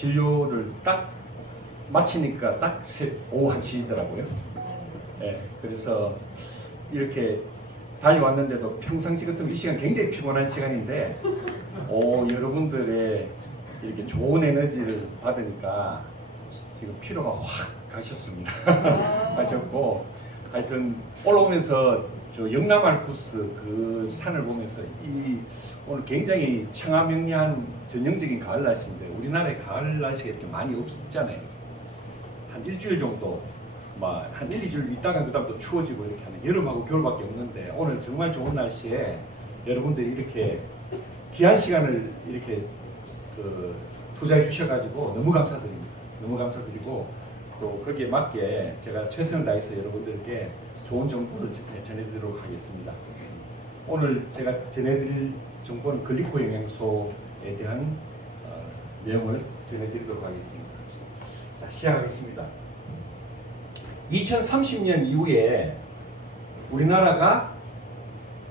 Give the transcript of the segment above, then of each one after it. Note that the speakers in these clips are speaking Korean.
진료를 딱 마치니까 딱 오후 1시더라고요. 네, 그래서 이렇게 달려왔는데도 평상시 같으면 이 시간 굉장히 피곤한 시간인데 여러분들의 이렇게 좋은 에너지를 받으니까 지금 피로가 확 가셨습니다. 가셨고 하여튼 올라오면서 저 영남 알프스 그 산을 보면서 오늘 굉장히 청아명리한 전형적인 가을 날씨인데 우리나라에 가을 날씨가 이렇게 많이 없잖아요. 한 일주일 정도 한 1, 2주일 있다가 그 다음 또 추워지고 이렇게 하는 여름하고 겨울밖에 없는데 오늘 정말 좋은 날씨에 여러분들이 이렇게 귀한 시간을 이렇게 투자해 주셔가지고 너무 감사드립니다. 너무 감사드리고 또 거기에 맞게 제가 최선을 다해서 여러분들께 좋은 정보를 전해드리도록 하겠습니다. 오늘 제가 전해드릴 정보는 글리코 영양소에 대한 내용을 전해드리도록 하겠습니다. 자, 시작하겠습니다. 2030년 이후에 우리나라가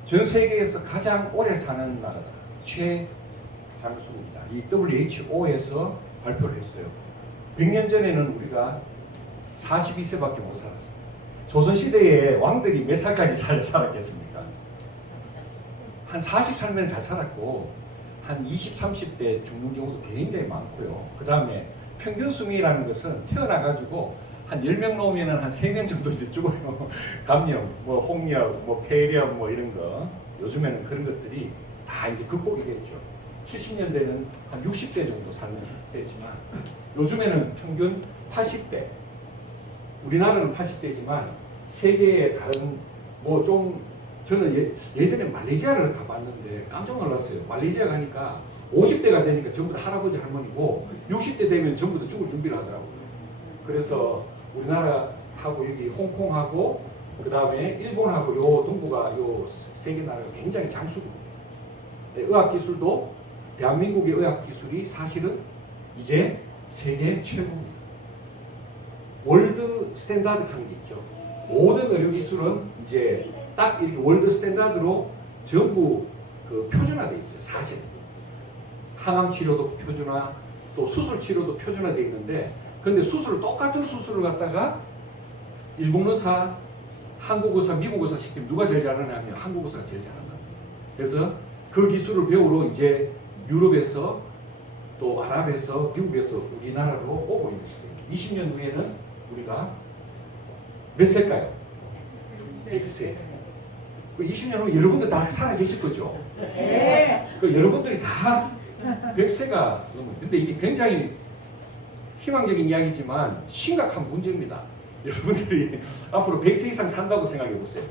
전 세계에서 가장 오래 사는 나라다. 최장수입니다. 이 WHO에서 발표를 했어요. 100년 전에는 우리가 42세밖에 못 살았어요. 조선시대에 왕들이 몇 살까지 살았겠습니까? 한 40 살면 잘 살았고 한 20, 30대 죽는 경우도 굉장히 많고요. 그 다음에 평균 수명이라는 것은 태어나가지고 한 10명 나오면 한 3명 정도 이제 죽어요. 감염, 홍역, 폐렴 이런 거. 요즘에는 그런 것들이 다 이제 극복이 됐죠. 70년대는 한 60대 정도 사는 때지만 요즘에는 평균 80대. 우리나라는 80대지만 세계의 다른 저는 예전에 말레이시아를 가봤는데 깜짝 놀랐어요. 말레이시아 가니까 50대가 되니까 전부 다 할아버지 할머니고 60대 되면 전부 다 죽을 준비를 하더라고요. 그래서 우리나라하고 여기 홍콩하고 그 다음에 일본하고 요 동부가 요 세 개 나라가 굉장히 장수입니다. 의학기술도 대한민국의 의학기술이 사실은 이제 세계 최고입니다. 월드 스탠다드 하는 게 있죠. 모든 의료기술은 이제 딱 이렇게 월드 스탠다드로 전부 표준화되어 있어요. 사실 항암 치료도 표준화, 또 수술 치료도 표준화되어 있는데 근데 똑같은 수술을 갖다가 일본 의사, 한국 의사, 미국 의사 시키면 누가 제일 잘하냐면 한국 의사가 제일 잘한다. 그래서 그 기술을 배우러 이제 유럽에서 또 아랍에서 미국에서 우리나라로 오고 있는 시대입니다. 20년 후에는 우리가 몇 세일까요? 100세. 그 20년 후 여러분들 다 살아 계실 거죠? 네. 여러분들이 다 100세가 넘어요. 근데 이게 굉장히 희망적인 이야기지만 심각한 문제입니다. 여러분들이 앞으로 100세 이상 산다고 생각해 보세요.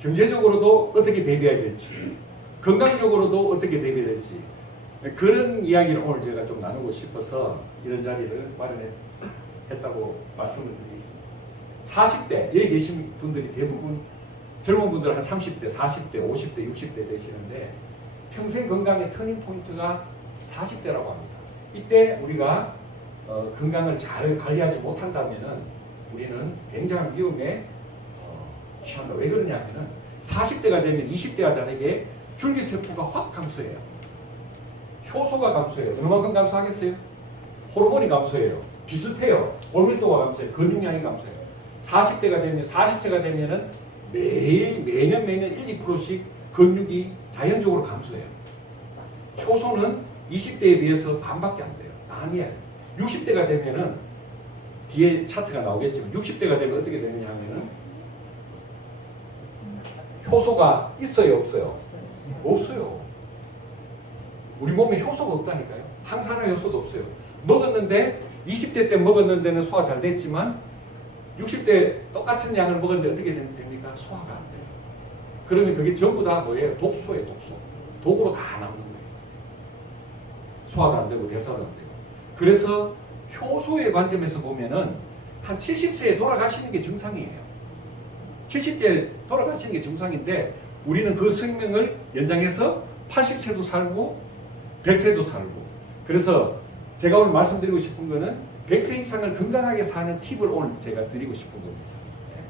경제적으로도 어떻게 대비해야 될지, 건강적으로도 어떻게 대비해야 될지 그런 이야기를 오늘 제가 좀 나누고 싶어서 이런 자리를 마련했다고 말씀을 드리겠습니다. 40대, 여기 계신 분들이 대부분 젊은 분들 한 30대, 40대, 50대, 60대 되시는데 평생 건강의 터닝 포인트가 40대라고 합니다. 이때 우리가 건강을 잘 관리하지 못한다면은 우리는 굉장한 위험에 취한다. 왜 그러냐면은 40대가 되면 20대와 다르게 줄기세포가 확 감소해요. 효소가 감소해요. 얼마만큼 감소하겠어요? 호르몬이 감소해요. 비슷해요. 골밀도가 감소해요. 근육량이 감소해요. 40세가 되면은 매년 1, 2%씩 근육이 자연적으로 감소해요. 효소는 20대에 비해서 반밖에 안 돼요. 아니에요. 60대가 되면은 뒤에 차트가 나오겠지만 60대가 되면 어떻게 되느냐 하면은 효소가 있어요, 없어요? 없어요. 우리 몸에 효소가 없다니까요. 항산화 효소도 없어요. 먹었는데 20대 때 먹었는 데는 소화 잘 됐지만 60대 똑같은 양을 먹었는데 어떻게 됩니까? 소화가 안 돼요. 그러면 그게 전부 다 뭐예요? 독소예요, 독소. 독으로 다 남는 거예요. 소화도 안 되고 대사도 안 되고. 그래서 효소의 관점에서 보면은 한 70세에 돌아가시는 게 정상이에요. 70대 돌아가시는 게 정상인데 우리는 그 생명을 연장해서 80세도 살고 100세도 살고. 그래서 제가 오늘 말씀드리고 싶은 거는 100세 이상을 건강하게 사는 팁을 오늘 제가 드리고 싶은 겁니다.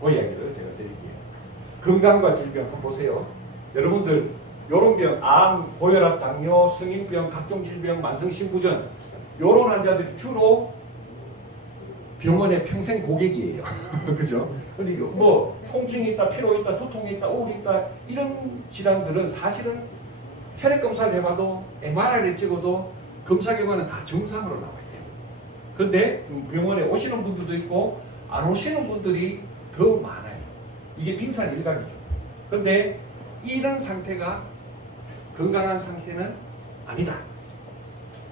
그 이야기를 제가 드릴게요. 건강과 질병 한번 보세요. 여러분들 요런 병, 암, 고혈압, 당뇨, 성인병, 각종 질병, 만성신부전 이런 환자들이 주로 병원의 평생 고객이에요. 그죠? 근데 뭐 통증이 있다, 피로 있다, 두통이 있다, 우울이 있다 이런 질환들은 사실은 혈액 검사를 해봐도 MRI를 찍어도 검사 결과는 다 정상으로 나와야 돼요. 근데 병원에 오시는 분들도 있고 안 오시는 분들이 더 많아요. 이게 빙산 일각이죠. 근데 이런 상태가 건강한 상태는 아니다.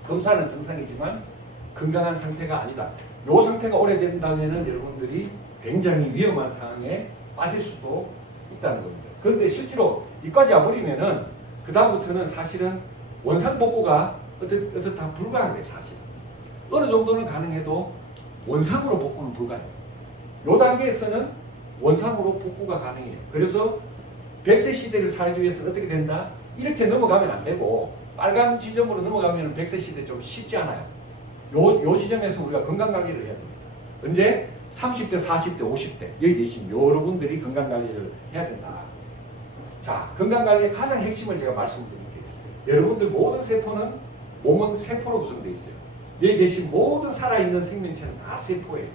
검사는 정상이지만 건강한 상태가 아니다. 이 상태가 오래된다면 여러분들이 굉장히 위험한 상황에 빠질 수도 있다는 겁니다. 그런데 실제로 이까지 와버리면은 그 다음부터는 사실은 원상복구가 어떻다 불가능해요. 사실 어느 정도는 가능해도 원상으로 복구는 불가해요. 이 단계에서는 원상으로 복구가 가능해요. 그래서 100세 시대를 살기 위해서 어떻게 된다? 이렇게 넘어가면 안 되고 빨간 지점으로 넘어가면 100세 시대 좀 쉽지 않아요. 요 지점에서 우리가 건강관리를 해야 됩니다. 언제? 30대, 40대, 50대 여기 계신 여러분들이 건강관리를 해야 된다. 자, 건강관리의 가장 핵심을 제가 말씀드릴게요. 여러분들 모든 세포는 몸은 세포로 구성되어 있어요. 여기 계신 모든 살아있는 생명체는 다 세포예요.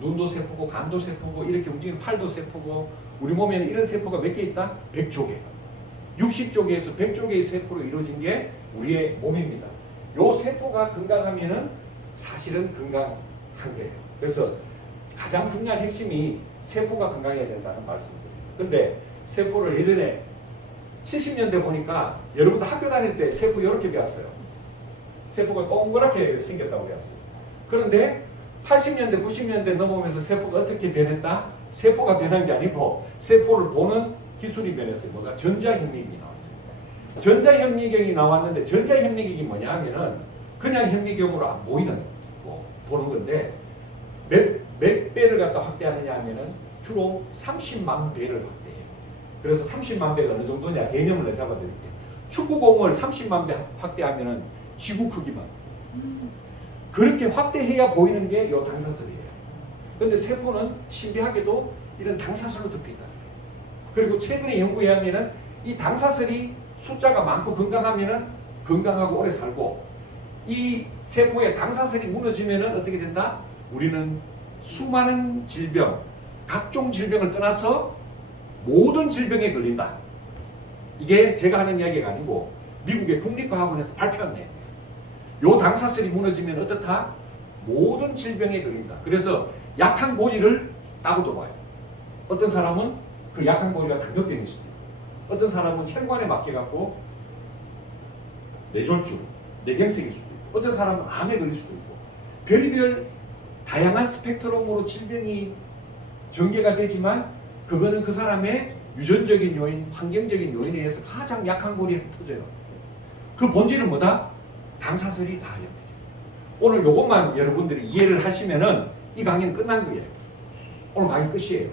눈도 세포고 간도 세포고 이렇게 움직이는 팔도 세포고 우리 몸에는 이런 세포가 몇 개 있다? 100조 개. 60조 개에서 100조 개의 세포로 이루어진 게 우리의 몸입니다. 요 세포가 건강하면은 사실은 건강한 거예요. 그래서 가장 중요한 핵심이 세포가 건강해야 된다는 말씀입니다. 근데 세포를 예전에 70년대 보니까 여러분도 학교 다닐 때 세포 이렇게 배웠어요. 세포가 동그랗게 생겼다고 배웠어요. 그런데 80년대, 90년대 넘어오면서 세포가 어떻게 변했다? 세포가 변한 게 아니고 세포를 보는 기술이 변했어요. 뭐가? 전자현미경이 나왔어요. 전자현미경이 나왔는데 전자현미경이 뭐냐 하면은 그냥 현미경으로 안 보이는 보는 건데 몇 배를 갖다 확대하느냐 하면은 주로 30만 배를 확대해요. 그래서 30만 배가 어느 정도냐 개념을 잡아드릴게요. 축구공을 30만 배 확대하면은 지구 크기만. 그렇게 확대해야 보이는 게 이 당사슬이에요. 그런데 세포는 신비하게도 이런 당사슬로 덮여 있다. 그리고 최근에 연구에 하면은 이 당사슬이 숫자가 많고 건강하면은 건강하고 오래 살고 이 세포의 당사슬이 무너지면은 어떻게 된다? 우리는 수많은 질병, 각종 질병을 떠나서 모든 질병에 걸린다. 이게 제가 하는 이야기가 아니고 미국의 국립과학원에서 발표한 내용이에요. 요 당사슬이 무너지면 어떻다? 모든 질병에 걸린다. 그래서 약한 고지를 따고 돌아와요. 어떤 사람은 그 약한 고지가 당뇨병일 수도 있고 어떤 사람은 혈관에 막혀갖고 뇌졸중, 뇌경색일 수도 있고 어떤 사람은 암에 걸릴 수도 있고 별의별 다양한 스펙트럼으로 질병이 전개가 되지만 그거는 그 사람의 유전적인 요인, 환경적인 요인에 의해서 가장 약한 고리에서 터져요. 그 본질은 뭐다? 당사슬이 다 연결돼요. 오늘 요것만 여러분들이 이해를 하시면은 이 강의는 끝난 거예요. 오늘 강의 끝이에요.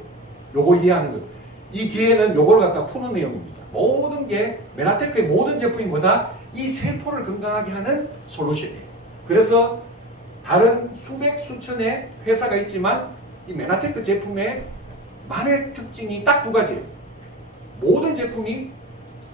요거 이해하는 거. 이 뒤에는 요걸 갖다 푸는 내용입니다. 모든 게 메나테크의 모든 제품이 뭐다? 이 세포를 건강하게 하는 솔루션이에요. 그래서 다른 수백 수천의 회사가 있지만 이 메나테크 제품의 만의 특징이 딱 두 가지예요. 모든 제품이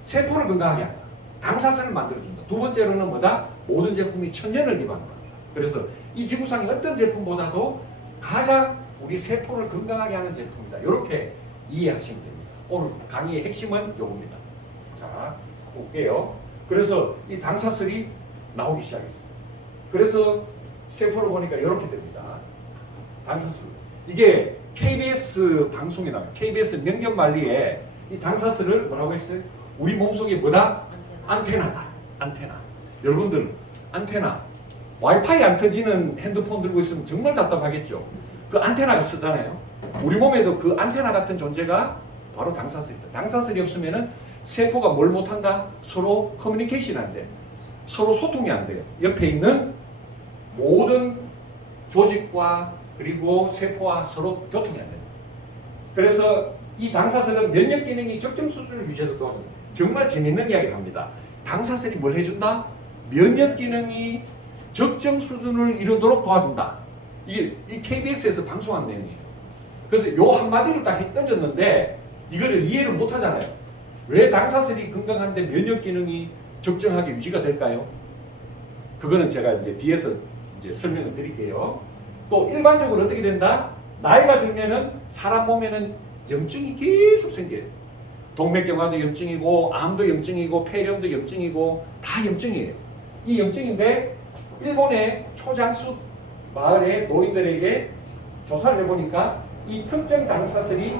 세포를 건강하게 한다. 당사슬을 만들어준다. 두 번째로는 뭐다? 모든 제품이 천연을 기반으로 한다. 그래서 이 지구상의 어떤 제품보다도 가장 우리 세포를 건강하게 하는 제품이다. 이렇게 이해하시면 됩니다. 오늘 강의의 핵심은 요겁니다. 자, 볼게요. 그래서 이 당사슬이 나오기 시작했어요. 그래서 세포를 보니까 이렇게 됩니다. 당사슬. 이게 KBS 방송에 나와요. KBS 명견말리에 이 당사슬을 뭐라고 했어요? 우리 몸속에 뭐다? 안테나다. 안테나. 여러분들 안테나. 와이파이 안 터지는 핸드폰 들고 있으면 정말 답답하겠죠. 그 안테나가 쓰잖아요. 우리 몸에도 그 안테나 같은 존재가 바로 당사슬이다. 당사슬이 없으면은 세포가 뭘 못한다? 서로 커뮤니케이션 안 돼. 서로 소통이 안 돼요. 옆에 있는 모든 조직과 그리고 세포와 서로 교통이 안 돼요. 그래서 이 당사슬은 면역 기능이 적정 수준을 유지해서 도와줍니다. 정말 재밌는 이야기를 합니다. 당사슬이 뭘 해준다? 면역 기능이 적정 수준을 이루도록 도와준다. 이게 이 KBS에서 방송한 내용이에요. 그래서 요 한마디를 딱 던졌는데 이거를 이해를 못 하잖아요. 왜 당사슬이 건강한데 면역 기능이 적정하게 유지가 될까요? 그거는 제가 이제 뒤에서 이제 설명을 드릴게요. 또 일반적으로 어떻게 된다? 나이가 들면은 사람 몸에는 염증이 계속 생겨요. 동맥경화도 염증이고 암도 염증이고 폐렴도 염증이고 다 염증이에요. 이 염증인데 일본의 초장수 마을의 노인들에게 조사를 해보니까 이 특정 당사슬이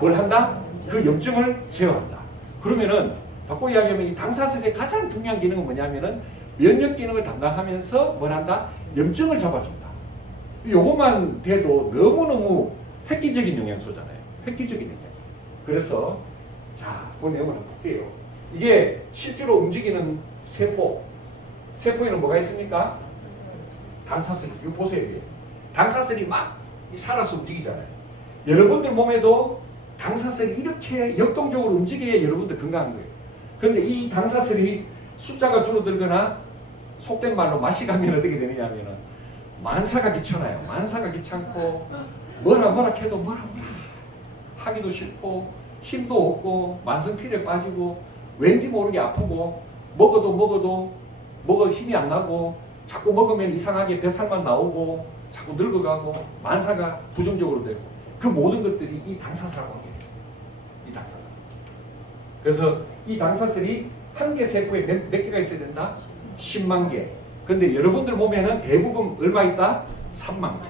뭘 한다? 그 염증을 제어한다. 그러면은 바꿔 이야기하면 이 당사슬의 가장 중요한 기능은 뭐냐면은 면역 기능을 담당하면서 뭘 한다? 염증을 잡아준다. 요것만 돼도 너무너무 획기적인 영양소잖아요. 획기적인 영양소. 그래서 자, 그 내용을 한번 볼게요. 이게 실제로 움직이는 세포에는 뭐가 있습니까? 당사슬이. 이거 보세요. 이게. 당사슬이 막 살아서 움직이잖아요. 여러분들 몸에도 당사슬이 이렇게 역동적으로 움직여야 여러분들 건강한 거예요. 그런데 이 당사슬이 숫자가 줄어들거나 속된 말로 맛이 가면 어떻게 되느냐 하면은 만사가 귀찮아요. 만사가 귀찮고 뭐라 해도 뭐라 하기도 싫고 힘도 없고 만성피로에 빠지고 왠지 모르게 아프고 먹어도 힘이 안 나고 자꾸 먹으면 이상하게 뱃살만 나오고 자꾸 늙어가고 만사가 부정적으로 되고 그 모든 것들이 이 당사슬하고 관계해요. 이 당사슬. 그래서 이 당사슬이 한 개 세포에 몇 개가 있어야 된다? 10만 개. 근데 여러분들 몸에는 대부분 얼마 있다? 3만 개.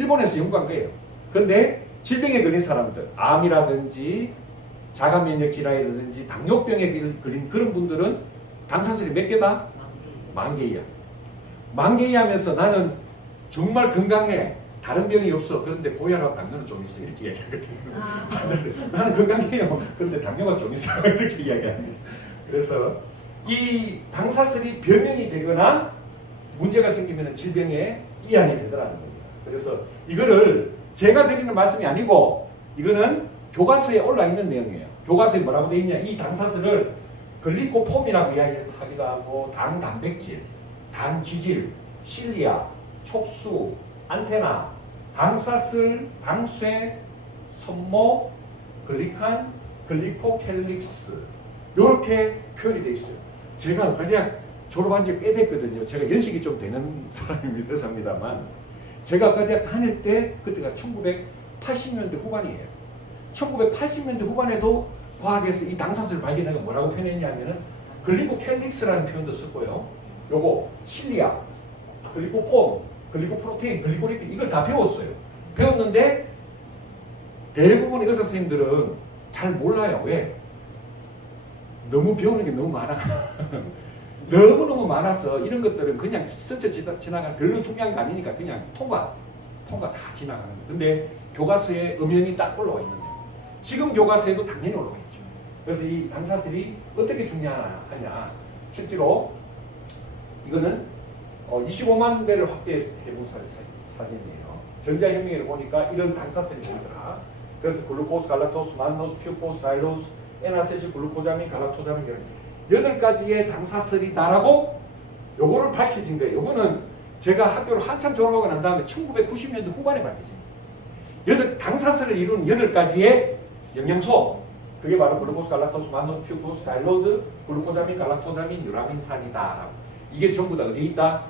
일본에서 연구한 거예요. 근데 질병에 걸린 사람들, 암이라든지 자가면역 질환이라든지 당뇨병에 걸린 그런 분들은 당사슬이 몇 개다? 10,000개야. 10,000개 하면서 나는 정말 건강해. 다른 병이 없어. 그런데 고혈압, 당뇨는 좀 있어. 이렇게 이야기하거든요. 나는 건강해요. 그런데 당뇨가 좀 있어. 이렇게 이야기합니다. 그래서 이 당사슬이 변형이 되거나 문제가 생기면 질병에 이완이 되더라는 겁니다. 그래서 이거를 제가 드리는 말씀이 아니고 이거는 교과서에 올라 있는 내용이에요. 교과서에 뭐라고 되어 있냐? 이 당사슬을 글리코폼이라고 이야기하기도 하고 당 단백질, 당 지질, 실리아, 촉수, 안테나, 당사슬, 당쇠, 섬모, 글리칸, 글리코캘릭스 이렇게 표현이 되어 있어요. 제가 그냥 졸업한 지 꽤 됐거든요. 제가 연식이 좀 되는 사람입니다만 제가 그때 다닐 때 그때가 1980년대 후반이에요. 1980년대 후반에도 과학에서 이 당사슬 발견하고 뭐라고 표현했냐면은 글리코캘릭스라는 표현도 썼고요. 요거 실리아, 글리코폼, 글리코프로테인, 글리코리필 이걸 다 배웠어요. 배웠는데 대부분의 의사 선생님들은 잘 몰라요. 왜? 너무 배우는 게 너무 많아. 너무너무 많아서 이런 것들은 그냥 스쳐 지나가는 별로 중요한 거 아니니까 그냥 통과 다 지나가는 거예요. 근데 교과서에 엄연히 딱 올라와 있는데 지금 교과서에도 당연히 올라와 있죠. 그래서 이 당사슬이 어떻게 중요하냐 실제로 이거는 25만 배를 확대해 본 사진이에요. 전자현미경을 보니까 이런 당사슬이 보이더라. 그래서 글루코스, 갈락토스, 만노스, 퓨코스, 사일로스, 에나세실, 글루코자민, 갈락토자민 8가지의 당사슬이다라고 요거를 밝혀진 거예요. 요거는 제가 학교를 한참 졸업하고 난 다음에 1990년대 후반에 밝혀진 당사슬을 이루는 8가지의 영양소 그게 바로 글루코스, 갈락토스, 만노스, 퓨코스, 사일로스, 글루코자민, 갈락토자민, 유라민산이다. 이게 전부 다 어디에 있다?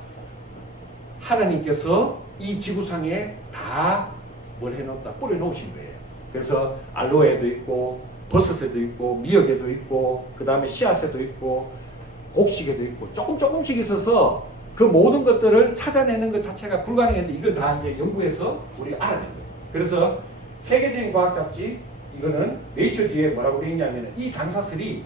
하나님께서 이 지구상에 다 뭘 해놓다 뿌려놓으신 거예요. 그래서 알로에도 있고 버섯에도 있고 미역에도 있고 그 다음에 씨앗에도 있고 곡식에도 있고 조금씩 있어서 그 모든 것들을 찾아내는 것 자체가 불가능했는데 이걸 다 이제 연구해서 우리가 알아낸 거예요. 그래서 세계적인 과학 잡지 이거는 네이처지에 뭐라고 되어 있냐면 이 당사슬이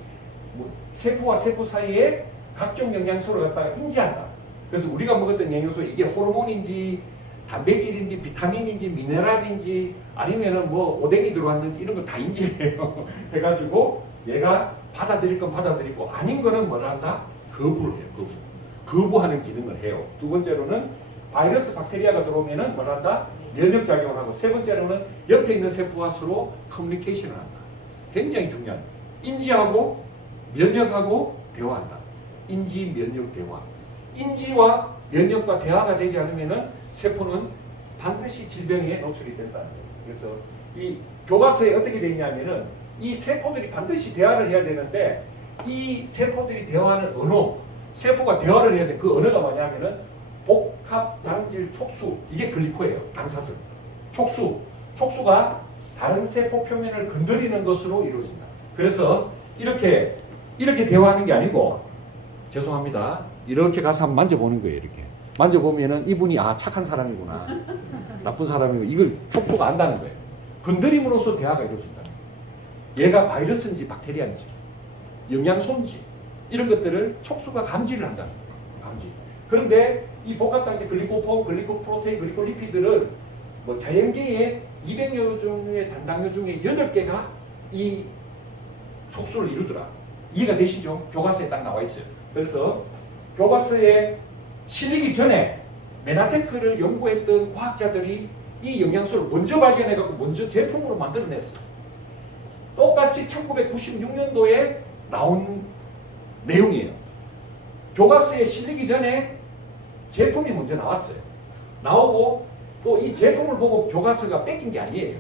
뭐 세포와 세포 사이에 각종 영양소를 갖다가 인지한다. 그래서 우리가 먹었던 영양소 이게 호르몬인지 단백질인지 비타민인지 미네랄인지 아니면은 뭐 오뎅이 들어왔는지 이런 걸 다 인지해요. 해가지고 얘가 받아들일 건 받아들이고 아닌 거는 뭐라 한다? 거부를 해요. 거부하는 기능을 해요. 두 번째로는 바이러스 박테리아가 들어오면은 뭐라 한다? 면역작용을 하고 세 번째로는 옆에 있는 세포와 서로 커뮤니케이션을 한다. 굉장히 중요한 인지하고 면역하고 대화한다. 인지 면역 대화. 인지와 면역과 대화가 되지 않으면은 세포는 반드시 질병에 노출이 된다는 거예요. 그래서 이 교과서에 어떻게 되어 있냐면은 이 세포들이 반드시 대화를 해야 되는데 이 세포들이 대화하는 언어, 세포가 대화를 해야 돼. 그 언어가 뭐냐면은 복합 당질 촉수, 이게 글리코예요. 당사슬. 촉수가 다른 세포 표면을 건드리는 것으로 이루어진다. 그래서 이렇게 대화하는 게 아니고, 죄송합니다, 이렇게 가서 한번 만져보는 거예요. 이렇게 만져보면은 이분이 착한 사람이구나, 나쁜 사람이고, 이걸 촉수가 안다는 거예요. 건드림으로써 대화가 이루어진다. 얘가 바이러스인지 박테리아인지 영양소인지 이런 것들을 촉수가 감지를 한다는 거예요. 감지. 그런데 이 복합당질 글리코폼, 글리코프로테인, 글리코리피드는 뭐 자연계에 200여 종류의 단당류 중에 8개가 이 촉수를 이루더라. 이해가 되시죠? 교과서에 딱 나와 있어요. 그래서 교과서에 실리기 전에 메나테크를 연구했던 과학자들이 이 영양소를 먼저 발견해갖고 먼저 제품으로 만들어냈어요. 똑같이 1996년도에 나온 내용이에요. 교과서에 실리기 전에 제품이 먼저 나왔어요. 나오고 또 이 제품을 보고 교과서가 뺏긴 게 아니에요.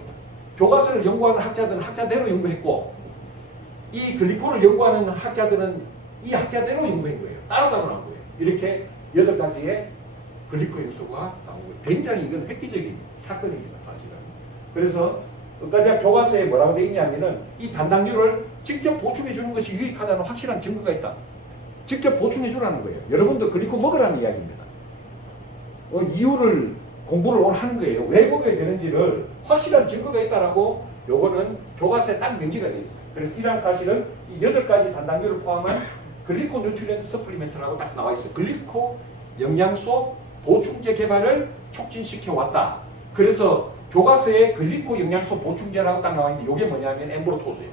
교과서를 연구하는 학자들은 학자대로 연구했고, 이 글리코를 연구하는 학자들은 이 학자대로 연구한 거예요. 따로따로 나온 거예요. 이렇게 8가지의 글리코 요소가 나온 거예요. 굉장히 이건 획기적인 사건입니다, 사실은. 그래서 그러니까 교과서에 뭐라고 되어 있냐면은 이 단당류를 직접 보충해 주는 것이 유익하다는 확실한 증거가 있다. 직접 보충해 주라는 거예요. 여러분도 글리코 먹으라는 이야기입니다. 이유를 공부를 오늘 하는 거예요. 왜 먹어야 되는지를 확실한 증거가 있다라고, 요거는 교과서에 딱 명기가 되어 있어요. 그래서 이러한 사실은 이 8가지 단당류를 포함한 글리코 뉴트리언트 서플리멘트라고 딱 나와 있어요. 글리코 영양소 보충제 개발을 촉진시켜 왔다. 그래서 교과서에 글리코 영양소 보충제라고 딱 나와 있는데, 이게 뭐냐면 엠브로토스예요.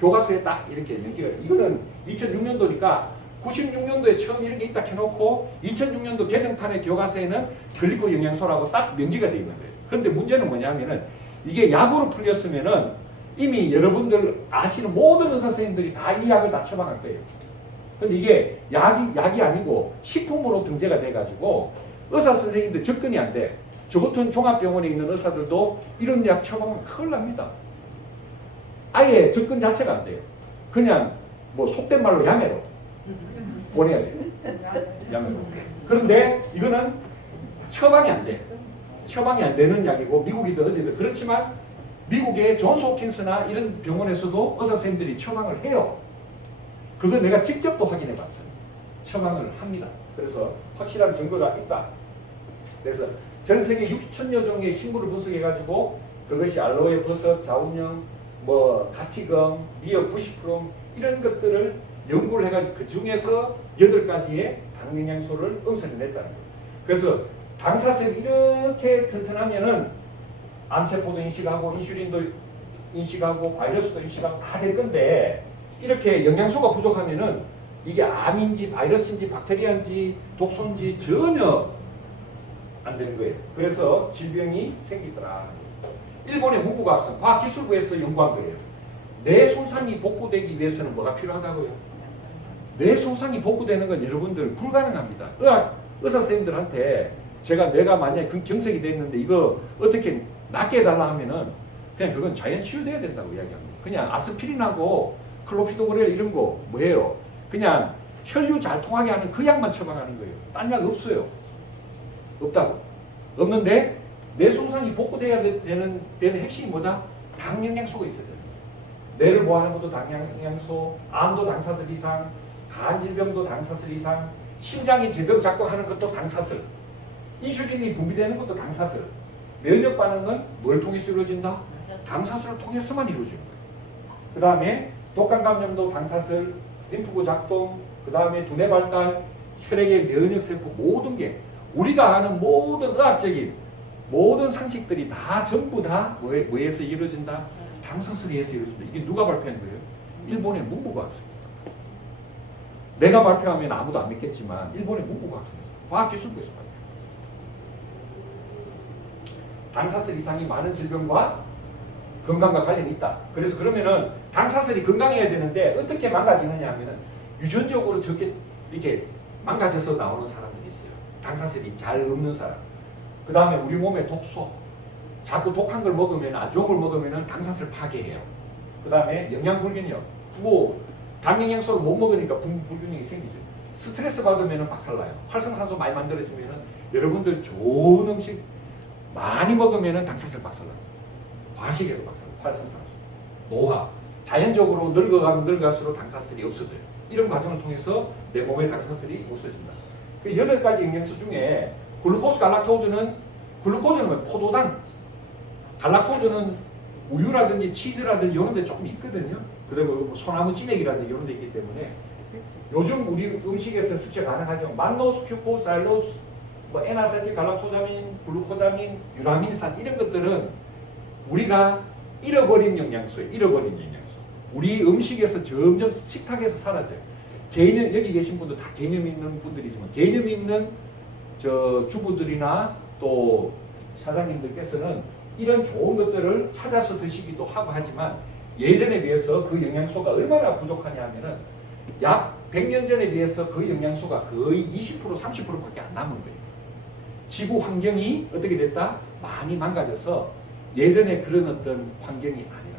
교과서에 딱 이렇게 명기가, 이거는 2006년도니까 96년도에 처음 이런 게 있다 해놓고 2006년도 개정판의 교과서에는 글리코 영양소라고 딱 명기가 되어 있는 거예요. 그런데 문제는 뭐냐면은 이게 약으로 풀렸으면은 이미 여러분들 아시는 모든 의사 선생님들이 다 이 약을 다 처방할 거예요. 근데 이게 약이 아니고 식품으로 등재가 돼가지고 의사 선생님들 접근이 안 돼. 저 같은 종합병원에 있는 의사들도 이런 약 처방하면 큰일 납니다. 아예 접근 자체가 안 돼요. 그냥 뭐 속된 말로 야매로 보내야 돼요. 야매로. 그런데 이거는 처방이 안 돼. 처방이 안 되는 약이고, 미국이든 어디든 그렇지만 미국의 존스 홉킨스나 이런 병원에서도 의사 선생님들이 처방을 해요. 그거 내가 직접 또 확인해 봤어요. 처방을 합니다. 그래서 확실한 증거가 있다. 그래서 전 세계 6천여 종의 식물을 분석해가지고 그것이 알로에, 버섯, 자운형, 뭐 가티금, 미역, 부시프롬 이런 것들을 연구를 해가지고 그 중에서 8가지의 당영양소를 음성해냈다는 거예요. 그래서 당사슬이 이렇게 튼튼하면은 암세포도 인식하고 인슐린도 인식하고 바이러스도 인식하고 다 될 건데, 이렇게 영양소가 부족하면은 이게 암인지 바이러스인지 박테리아인지 독소인지 전혀 안 되는 거예요. 그래서 질병이 생기더라. 일본의 문부과학성 과학기술부에서 연구한 거예요. 뇌 손상이 복구되기 위해서는 뭐가 필요하다고요? 뇌 손상이 복구되는 건 여러분들 불가능합니다. 의사 선생님들한테 제가 뇌가 만약에 경색이 됐는데 이거 어떻게 낫게 해달라 하면은 그냥 그건 자연 치유돼야 된다고 이야기합니다. 그냥 아스피린하고 클로피도그렐 이런 거 뭐예요? 그냥 혈류 잘 통하게 하는 그 약만 처방하는 거예요. 딴 약 없어요. 없다고. 없는데 뇌 손상이 복구돼야 되는 핵심이 뭐다? 당영양소가 있어야 돼요. 뇌를 보호하는 것도 당영양소, 암도 당사슬 이상, 간질병도 당사슬 이상, 심장이 제대로 작동하는 것도 당사슬, 인슐린이 분비되는 것도 당사슬, 면역 반응은 뭘 통해서 이루어진다? 당사슬을 통해서만 이루어지는 거예요. 그 다음에 독감 감염도 당사슬, 림프구 작동, 그 다음에 두뇌 발달, 혈액의 면역세포 모든 게 우리가 아는 모든 의학적인 모든 상식들이 다 전부 다 뭐에서 이루어진다? 당사슬에 의해서 이루어진다. 이게 누가 발표한 거예요? 일본의 문부과학서입니다. 내가 발표하면 아무도 안 믿겠지만 일본의 문부과학서입니다. 과학기술부에서 발표. 당사슬 이상이 많은 질병과 건강과 관련이 있다. 그래서 그러면은 당사슬이 건강해야 되는데 어떻게 망가지느냐 하면은 유전적으로 적게 이렇게 망가져서 나오는 사람들이 있어요. 당사슬이 잘 없는 사람. 그 다음에 우리 몸에 독소. 자꾸 독한 걸 먹으면, 안 좋은 걸 먹으면 당사슬 파괴해요. 그 다음에 영양불균형. 뭐 당영양소를 못 먹으니까 불균형이 생기죠. 스트레스 받으면 박살나요. 활성산소 많이 만들어지면 여러분들 좋은 음식 많이 먹으면 당사슬 박살나요. 과식에도 박살나요. 활성산소, 노화. 자연적으로 늙어가면 늙을수록 당사슬이 없어져요. 이런 과정을 통해서 내 몸의 당사슬이 없어진다. 그 8가지 영양소 중에 글루코스, 갈락토즈는 포도당, 갈락토즈는 우유라든지 치즈라든지 이런 데 조금 있거든요. 그리고 뭐 소나무 진액이라든지 이런 데 있기 때문에 요즘 우리 음식에서 섭취 가능하지만 만노스, 퓨코스, 알로스, 뭐 에나사시, 갈락토자민, 글루코자민, 유라민산 이런 것들은 우리가 잃어버린 영양소예요. 잃어버린 영양소. 우리 음식에서 점점 식탁에서 사라져요. 개념, 여기 계신 분도 다 개념 있는 분들이지만 개념 있는 저 주부들이나 또 사장님들께서는 이런 좋은 것들을 찾아서 드시기도 하고 하지만 예전에 비해서 그 영양소가 얼마나 부족하냐 하면은 약 100년 전에 비해서 그 영양소가 거의 20% 30%밖에 안 남은 거예요. 지구 환경이 어떻게 됐다? 많이 망가져서 예전에 그런 어떤 환경이 아니라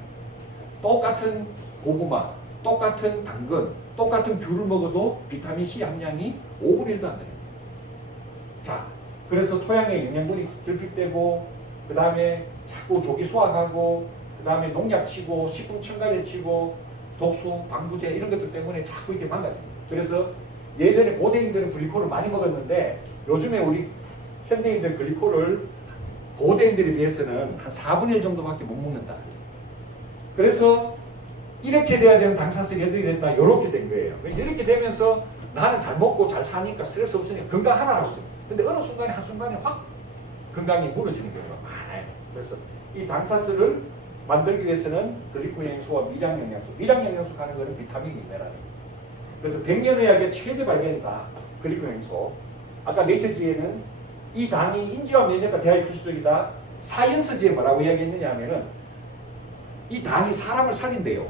똑같은 고구마, 똑같은 당근, 똑같은 귤을 먹어도 비타민C 함량이 5분의 1도 안 됩니다. 자, 그래서 토양에 영양분이 결핍되고 그 다음에 자꾸 조기 수확하고 그 다음에 농약 치고 식품 첨가제 치고 독소, 방부제 이런 것들 때문에 자꾸 이게 망가집니다. 그래서 예전에 고대인들은 글리코를 많이 먹었는데 요즘에 우리 현대인들 글리코를 고대인들에 비해서는 한 4분의 1 정도밖에 못 먹는다. 그래서 이렇게 돼야 되는 당사슬이 어떻게 됐다? 이렇게 된 거예요. 이렇게 되면서 나는 잘 먹고 잘 사니까 스트레스 없으니까 건강하다라고 했어요. 근데 어느 순간에 한순간에 확 건강이 무너지는 경우가 많아요. 그래서 이 당사슬을 만들기 위해서는 글리코 영양소와 미량 영양소, 미량 영양소 가는 거는 비타민, 미네랄입니다. 그래서 100년 의학의 최대 발견이다. 글리코 영양소. 아까 네이처지에는 이 당이 인지와 면역과 대화의 필수적이다. 사이언스지에 뭐라고 이야기했느냐 하면은 이 당이 사람을 살린대요.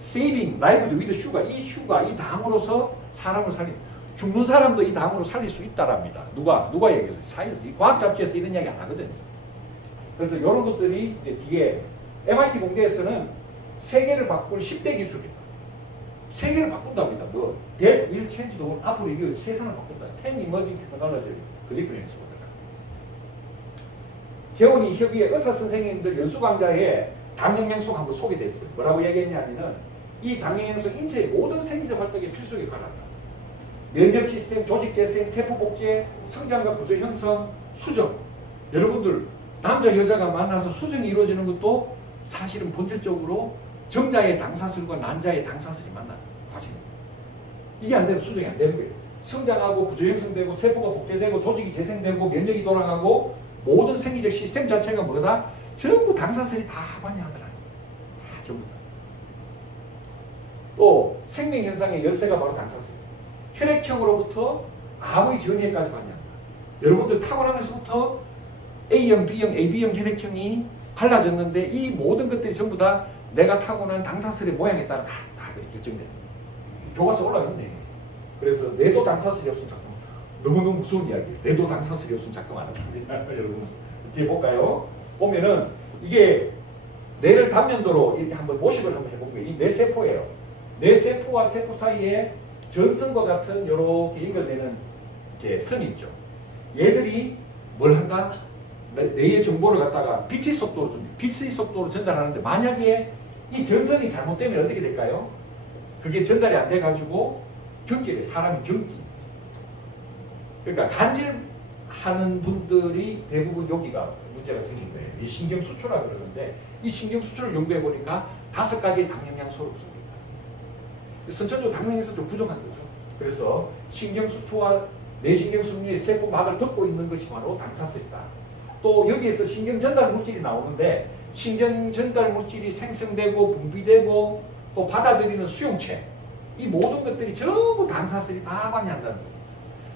Saving lives with sugar. 이 슈가, 이 당으로서 사람을 살린. 죽는 사람도 이 당으로 살릴 수 있다랍니다. 누가 얘기했어요? 사이언스. 이 과학 잡지에서 이런 이야기 안 하거든요. 그래서 이런 것들이 이제 뒤에 MIT 공대에서는 세계를 바꿀 10대 기술이다. 세계를 바꾼답니다. 뭐, That will change the world. 앞으로 이게 세상을 바꾼다. 10 emerging technology. 글리코 영양소가 들어갑니다. 개원이 협의회 의사 선생님들 연수 강좌에 당 영양소가 한번 소개됐어요. 뭐라고 얘기했냐면은 이 당 영양소 인체의 모든 생리적 활동에 필수 역할을 한다. 면역 시스템, 조직 재생, 세포 복제, 성장과 구조 형성, 수정. 여러분들 남자 여자가 만나서 수정이 이루어지는 것도 사실은 본질적으로 정자의 당사슬과 난자의 당사슬이 만나는 과정입니다. 이게 안 되면 수정이 안 되는 거예요. 성장하고 구조 형성되고 세포가 복제되고 조직이 재생되고 면역이 돌아가고 모든 생리적 시스템 자체가 뭐다? 전부 당사슬이 다 관여하더라. 다 전부 다. 또 생명현상의 열쇠가 바로 당사슬. 혈액형으로부터 암의 전이까지 관여합니다. 여러분들 타고나면서부터 A형, B형, AB형 혈액형이 갈라졌는데 이 모든 것들이 전부 다 내가 타고난 당사슬의 모양에 따라 다 결정됩니다. 교과서 올라있네. 그래서 뇌도 당사슬이 없으면 작동. 너무너무 무서운 이야기예요. 뇌도 당사슬이 없으면 작동 안 합니다. 여러분 이렇게 볼까요? 보면은 이게 뇌를 단면도로 이렇게 한번 모식을 한번 해본 거예요. 이 뇌세포예요. 뇌세포와 세포 사이에 전선과 같은 이렇게 연결되는 이제 선이 있죠. 얘들이 뭘 한다? 뇌의 정보를 갖다가 빛의 속도로 전달하는데 만약에 이 전선이 잘못되면 어떻게 될까요? 그게 전달이 안 돼가지고 경기래. 사람이 경기. 그러니까 간질하는 분들이 대부분 여기가 문제가 생긴 거예요. 이 신경수초라 그러는데 이 신경수초를 연구해 보니까 5가지의 당영양소를 구성합니다. 선천적으로 당영양소 좀 부족한 거죠. 그래서 신경수초와 뇌신경순리의 세포막을 덮고 있는 것이 바로 당사슬이다. 또 여기에서 신경전달 물질이 나오는데 신경전달 물질이 생성되고 분비되고 또 받아들이는 수용체 이 모든 것들이 전부 당사슬이 다 관여한다는 거예요.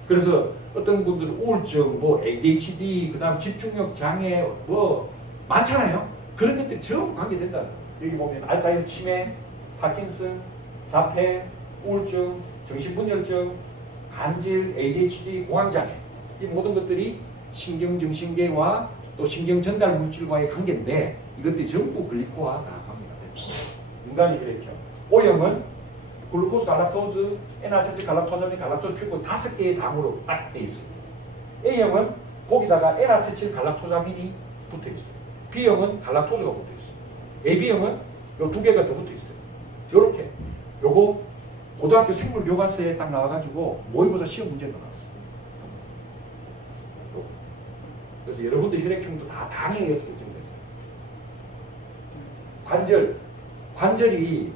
그래서 어떤 분들은 우울증, 뭐 ADHD, 그 다음 집중력 장애 뭐 많잖아요. 그런 것들이 전부 관계된다는 거예요. 여기 보면 알츠하이머 치매, 파킨슨, 자폐, 우울증, 정신분열증, 간질, ADHD, 공황장애 이 모든 것들이 신경정신계와 또 신경전달 물질과의 관계인데 이것들이 전부 글리코와 다 관계가 됩니다. 인간의 혈액형. O형은 글루코스, 갈락토즈, N아세틸 갈락토자민, 갈락토즈 필고 5개의 당으로 딱 돼 있습니다. A형은 거기다가 N아세틸 갈락토자민이 붙어 있어요. B형은 갈락토즈가 붙어 있어요. AB형은 요 2개가 더 붙어 있어요. 요렇게. 요거 고등학교 생물 교과서에 딱 나와가지고 모의고사 시험 문제가 나왔어요. 그래서 여러분들 혈액형도 다 당에 의해서 결정돼요. 관절이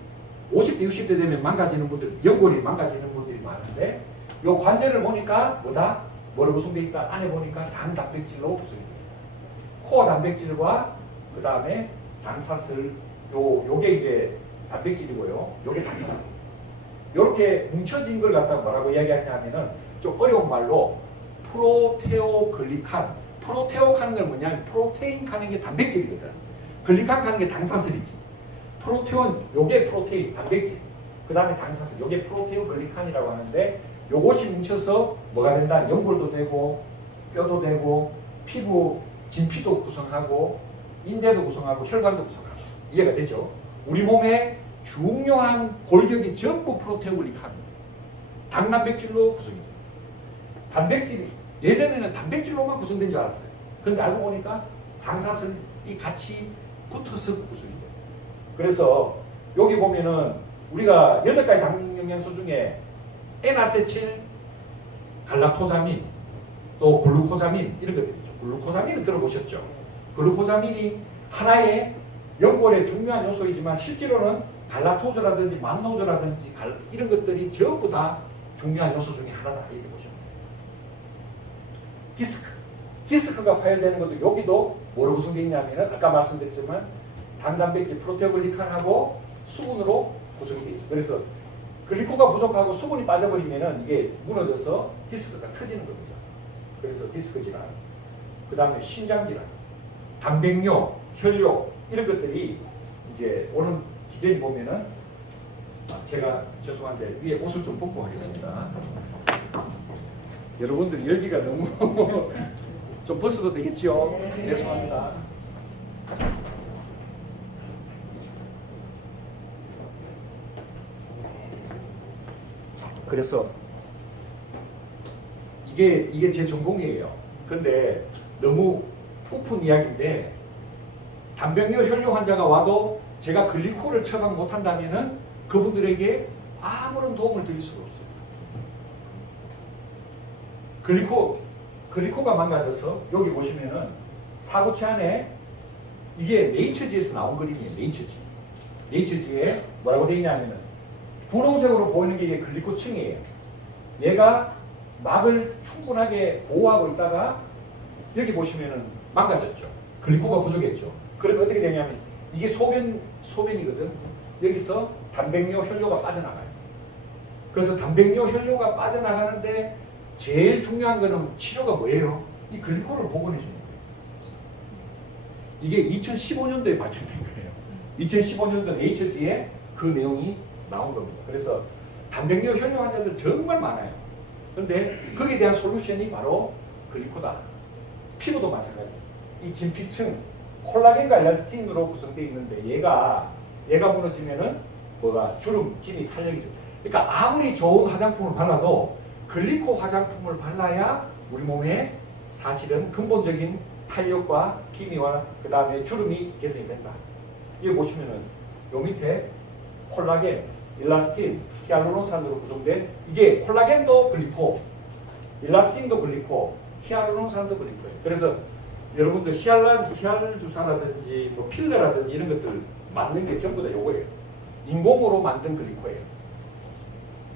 50대, 60대 되면 망가지는 분들, 연골이 망가지는 분들이 많은데 요 관절을 보니까 뭐다? 뭐로 구성되어 있다? 안에 보니까 당 단백질로 구성이 됩니다. 코어 단백질과 그 다음에 당사슬, 요게 이제 단백질이고요. 요게 당사슬. 요렇게 뭉쳐진 걸 갖다가 뭐라고 이야기하냐면은 좀 어려운 말로 프로테오글리칸. 프로테오카는 건 뭐냐면 프로테인 하는 게 단백질이거든. 글리칸 하는 게 당사슬이지. 프로테온, 요게 프로테인, 단백질. 그 다음에 당사슬, 요게 프로테오글리칸이라고 하는데 요것이 뭉쳐서 뭐가 된다? 연골도 되고 뼈도 되고 피부, 진피도 구성하고 인대도 구성하고 혈관도 구성하고. 이해가 되죠? 우리 몸에 중요한 골격이 전부 프로테오글리칸입니다. 당단백질로 구성이 돼요. 단백질이 예전에는 단백질로만 구성된 줄 알았어요. 근데 알고 보니까 당사슬이 같이 붙어서 구성이 돼요. 그래서 여기 보면은 우리가 8가지 당 영양소 중에 N아세틸, 갈락토자민, 또 글루코자민 이런 것들 있죠. 글루코자민은 들어보셨죠? 글루코자민이 하나의 연골의 중요한 요소이지만 실제로는 갈락토즈라든지 만노즈라든지 이런 것들이 전부 다 중요한 요소 중에 하나다 이렇게 보시면 돼요. 디스크가 파열되는 것도 여기도 뭐로 구성되어 있냐면 아까 말씀드렸지만 당단백질 프로테오글리칸하고 수분으로 구성이 되어 있어요. 그래서 글리코가 부족하고 수분이 빠져버리면 이게 무너져서 디스크가 터지는 겁니다. 그래서 디스크 질환, 그 다음에 신장 질환, 단백뇨, 혈뇨 이런 것들이 이제 오는 기전이 보면은 제가 죄송한데 위에 옷을 좀 벗고 하겠습니다. 여러분들 열기가 너무 좀 벗어도 되겠죠? 죄송합니다. 그래서 이게 제 전공이에요. 근데 너무 오픈 이야기인데 단백뇨 혈뇨 환자가 와도 제가 글리코를 처방 못한다면은 그분들에게 아무런 도움을 드릴 수가 없어요. 글리코가 망가져서 여기 보시면은 사구체 안에 이게 네이처지에서 나온 그림이에요. 네이처지에 뭐라고 되어 있냐면은 분홍색으로 보이는 게 이게 글리코층이에요. 얘가 막을 충분하게 보호하고 있다가 여기 보시면은 망가졌죠. 글리코가 부족했죠. 그러면 어떻게 되냐면 이게 소변이거든. 여기서 단백뇨 혈뇨가 빠져나가요. 그래서 단백뇨 혈뇨가 빠져나가는데 제일 중요한 거는 치료가 뭐예요? 이 글리코를 복원해 주는 거예요. 이게 2015년도에 발견된 거예요. 2015년도 네이처지에 그 내용이 나온 겁니다. 그래서 단백뇨 혈뇨 환자들 정말 많아요. 그런데 거기에 대한 솔루션이 바로 글리코다. 피부도 마찬가지. 이 진피층 콜라겐과 엘라스틴으로 구성되어 있는데 얘가 무너지면은 뭐가 주름, 기미, 탄력이죠. 그러니까 아무리 좋은 화장품을 발라도 글리코 화장품을 발라야 우리 몸에 사실은 근본적인 탄력과 기미와 그 다음에 주름이 개선이 된다. 이거 보시면은 요 밑에 콜라겐, 일라스틴, 히알루론산으로 구성된 이게 콜라겐도 글리코, 일라스틴도 글리코, 히알루론산도 글리코예요. 그래서 여러분들 히알 주사라든지 뭐 필러라든지 이런 것들 맞는 게 전부 다 요거예요. 인공으로 만든 글리코예요.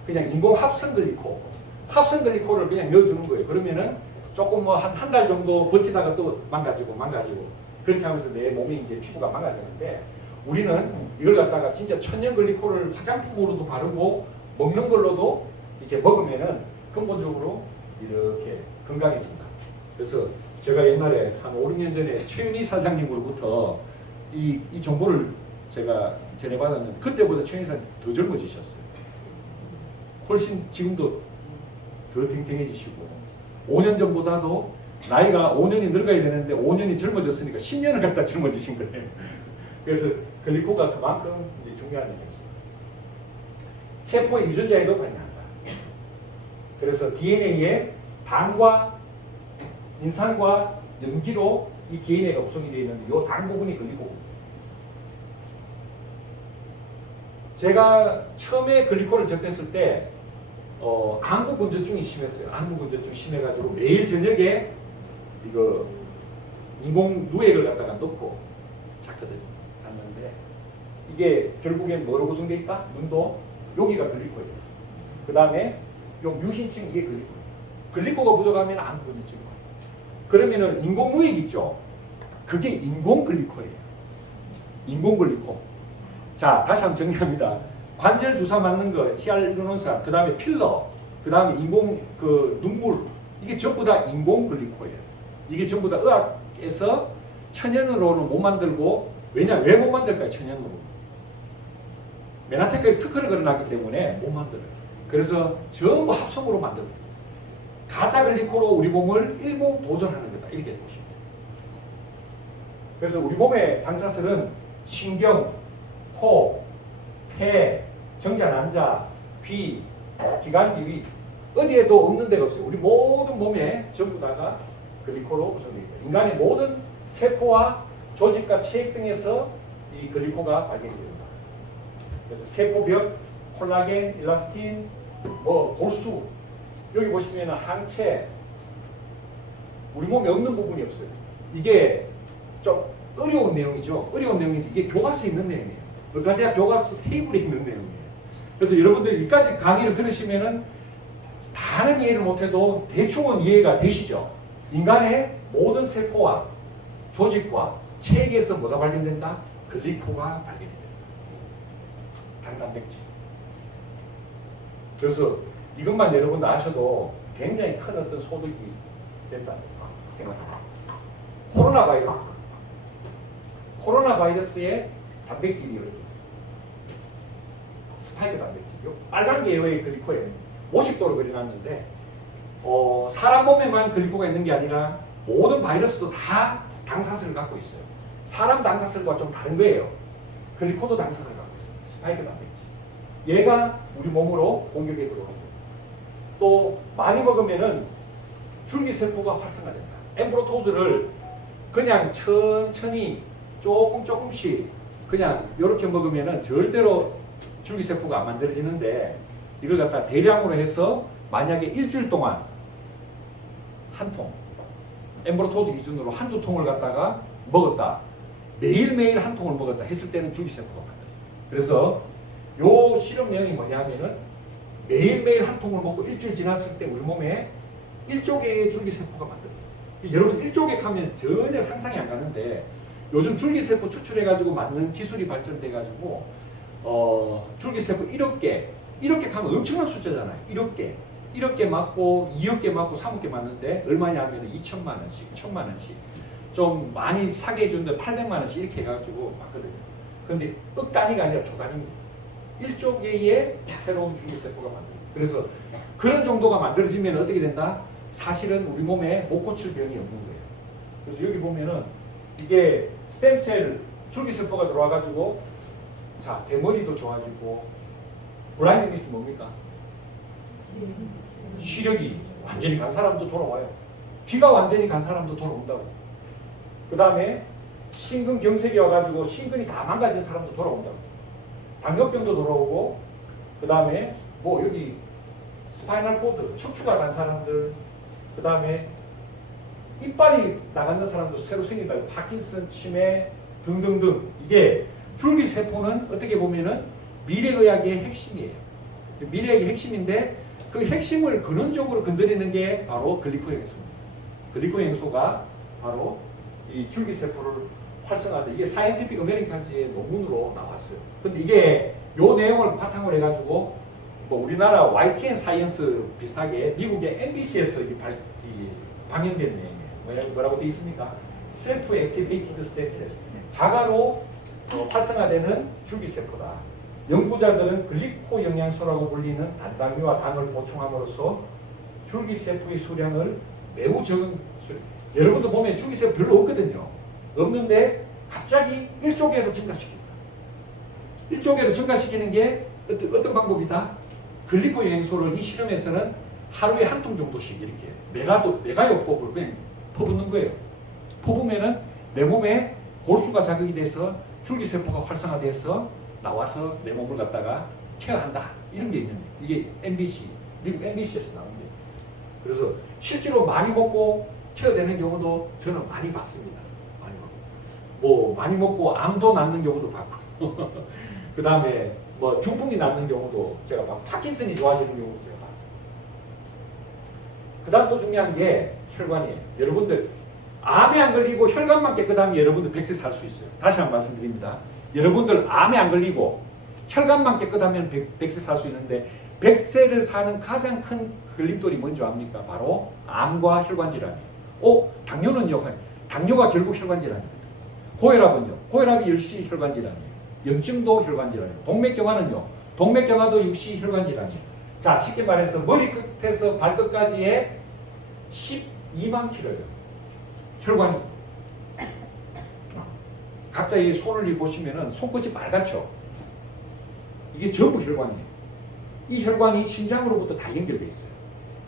그냥 인공 합성 글리코. 합성 글리코를 그냥 넣어주는 거예요. 그러면은 조금 뭐 한 달 정도 버티다가 또 망가지고 그렇게 하면서 내 몸이 이제 피부가 망가지는데 우리는 이걸 갖다가 진짜 천연 글리코를 화장품으로도 바르고 먹는 걸로도 이렇게 먹으면은 근본적으로 이렇게 건강해진다. 그래서 제가 옛날에 한 5, 6년 전에 최윤희 사장님으로부터 이 정보를 제가 전해받았는데 그때보다 최윤희 사장님 더 젊어지셨어요. 훨씬 지금도 더 탱탱해지시고 5년 전보다도 나이가 5년이 늙어야 되는데 5년이 젊어졌으니까 10년을 갖다 젊어지신 거예요. 그래서 글리코가 그만큼 이제 중요한 얘기죠. 세포의 유전자에도 관여한다. 그래서 DNA의 당과 인산과 염기로 이 DNA가 구성이 되어 있는데 이 당 부분이 글리코고. 제가 처음에 글리코를 접했을 때 안구 건조증이 심했어요. 안구 건조증이 심해가지고 매일 저녁에 이거 인공 누액을 갖다가 넣고 잤거든요. 잤는데 이게 결국엔 뭐로 구성되어 있다? 눈도 여기가 글리코예요. 그 다음에 요 뮤신층 이게 글리코예요. 글리코가 부족하면 안구 건조증이 와요. 그러면은 인공 누액 있죠? 그게 인공 글리코예요. 인공 글리코. 자, 다시 한번 정리합니다. 관절 주사 맞는 거, 히알루론산, 그 다음에 필러, 그 다음에 인공 그 눈물, 이게 전부 다 인공 글리코예요. 이게 전부 다 의학에서 천연으로는 못 만들고, 왜 못 만들까요? 천연으로. 메나테크에서 특허를 걸어놨기 때문에 못 만들어요. 그래서 전부 합성으로 만들어요. 가짜 글리코로 우리 몸을 일부 보존하는 거다. 이렇게 보시면 돼요. 그래서 우리 몸의 당사슬은 신경, 코, 폐, 정자, 난자, 귀, 기관지 위 어디에도 없는 데가 없어요. 우리 모든 몸에 전부 다가 글리코로 구성되어 있다. 인간의 모든 세포와 조직과 체액 등에서 이 글리코가 발견이 됩니다. 그래서 세포벽, 콜라겐, 일라스틴, 골수 여기 보시면 항체 우리 몸에 없는 부분이 없어요. 이게 좀 어려운 내용이죠. 어려운 내용인데 이게 교과서에 있는 내용이에요. 의과대학 교과서 테이블에 있는 내용이에요. 그래서 여러분들이 여기까지 강의를 들으시면은 다는 이해를 못해도 대충은 이해가 되시죠. 인간의 모든 세포와 조직과 체액에서 뭐가 발견된다? 글리코가 발견이 된다. 단단백질. 그래서 이것만 여러분도 아셔도 굉장히 큰 어떤 소득이 된다고 생각합니다. 코로나 바이러스에 단백질이 이렇게 있어요. 스파이크 단백질이요. 빨간 게 왜 글리코에 50도로 그려놨는데 사람 몸에만 글리코가 있는 게 아니라 모든 바이러스도 다 당사슬을 갖고 있어요. 사람 당사슬과 좀 다른 거예요. 글리코도 당사슬을 갖고 있어요. 스파이크 단백질. 얘가 우리 몸으로 공격에 들어오는 거예요. 또 많이 먹으면은 줄기세포가 활성화된다. 엠브로토즈를 그냥 천천히 조금씩 그냥 이렇게 먹으면은 절대로 줄기세포가 안 만들어지는데 이걸 갖다 대량으로 해서 만약에 일주일 동안 한 통, 엠브로토즈 기준으로 한두 통을 갖다가 먹었다. 매일매일 한 통을 먹었다 했을 때는 줄기세포가 만들어져요. 그래서 요 실험 내용이 뭐냐면은 매일매일 한 통을 먹고 일주일 지났을 때 우리 몸에 1조 개의 줄기세포가 만들어져요. 여러분 1조 개 하면 전혀 상상이 안 가는데 요즘 줄기세포 추출해가지고 만든 기술이 발전돼가지고 줄기세포 1억 개 이렇게 하면 엄청난 숫자잖아요. 1억 개 맞고 2억 개 맞고 3억 개 맞는데 얼마냐 하면 2천만 원씩 1천만 원씩 좀 많이 사게 해주는데 800만 원씩 이렇게 해가지고 맞거든요. 근데 억 단위가 아니라 조 단위입니다. 1조 개의 새로운 줄기세포가 만들어요. 그래서 그런 정도가 만들어지면 어떻게 된다? 사실은 우리 몸에 못 고칠 병이 없는 거예요. 그래서 여기 보면은 이게 스템셀 줄기세포가 들어와가지고 자 대머리도 좋아지고 블라인드니스 뭡니까? 시력이 완전히 간 사람도 돌아와요. 귀가 완전히 간 사람도 돌아온다고. 그 다음에 심근경색이 와가지고 심근이 다 망가진 사람도 돌아온다고. 당뇨병도 돌아오고 그 다음에 여기 스파이널 코드 척추가 간 사람들 그 다음에 이빨이 나가는 사람도 새로 생긴다고. 파킨슨, 치매 등등등. 이게 줄기세포는 어떻게 보면은 미래의학의 핵심이에요. 미래의학의 핵심인데 그 핵심을 근원적으로 건드리는 게 바로 글리코행소입니다. 글리코행소가 바로 이 줄기세포를 활성화하는 이게 사이언티픽 어메리칸즈의 논문으로 나왔어요. 근데 이게 요 내용을 바탕으로 해가지고 우리나라 YTN 사이언스 비슷하게 미국의 MBC에서 방영된 내용이에요. 뭐라고 되어 있습니까? 셀프 액티베이티드 스템셀. 자가로 활성화되는 줄기세포다. 연구자들은 글리코 영양소라고 불리는 단당류와 당을 보충함으로써 줄기세포의 수량을 매우 적은 여러분도 보면 줄기세포 별로 없거든요. 없는데 갑자기 1조 개로 증가시킵니다. 1조 개로 증가시키는 게 어떤 방법이다? 글리코 영양소를 이 실험에서는 하루에 한 통 정도씩 이렇게 메가요법으로 그냥 퍼붓는 거예요. 퍼부면은 내 몸에 골수가 자극이 돼서 줄기세포가 활성화돼서 나와서 내 몸을 갖다가 케어한다. 이런 게 있는 거예요. 이게 MBC, 미국 MBC에서 나온 거예요. 그래서 실제로 많이 먹고 케어되는 경우도 저는 많이 봤습니다. 많이 먹고. 많이 먹고 암도 낫는 경우도 봤고. 그 다음에 중풍이 낫는 경우도 제가 봤고, 파킨슨이 좋아지는 경우도 제가 봤습니다. 그 다음 또 중요한 게 혈관이에요. 여러분들 암에 안 걸리고 혈관만 깨끗하면 여러분들 100세 살 수 있어요. 다시 한번 말씀드립니다. 여러분들 암에 안 걸리고 혈관만 깨끗하면 100세 살 수 있는데 100세를 사는 가장 큰 걸림돌이 뭔지 압니까? 바로 암과 혈관 질환이에요. 당뇨는요? 당뇨가 결국 혈관 질환이거든요. 고혈압은요? 고혈압이 역시 혈관 질환이에요. 염증도 혈관 질환이에요. 동맥경화는요? 동맥경화도 역시 혈관 질환이에요. 자, 쉽게 말해서 머리끝에서 발끝까지의 12만 킬로예요. 혈관이. 각자 이 손을 보시면은 손끝이 빨갛죠? 이게 전부 혈관이에요. 이 혈관이 심장으로부터 다 연결되어 있어요.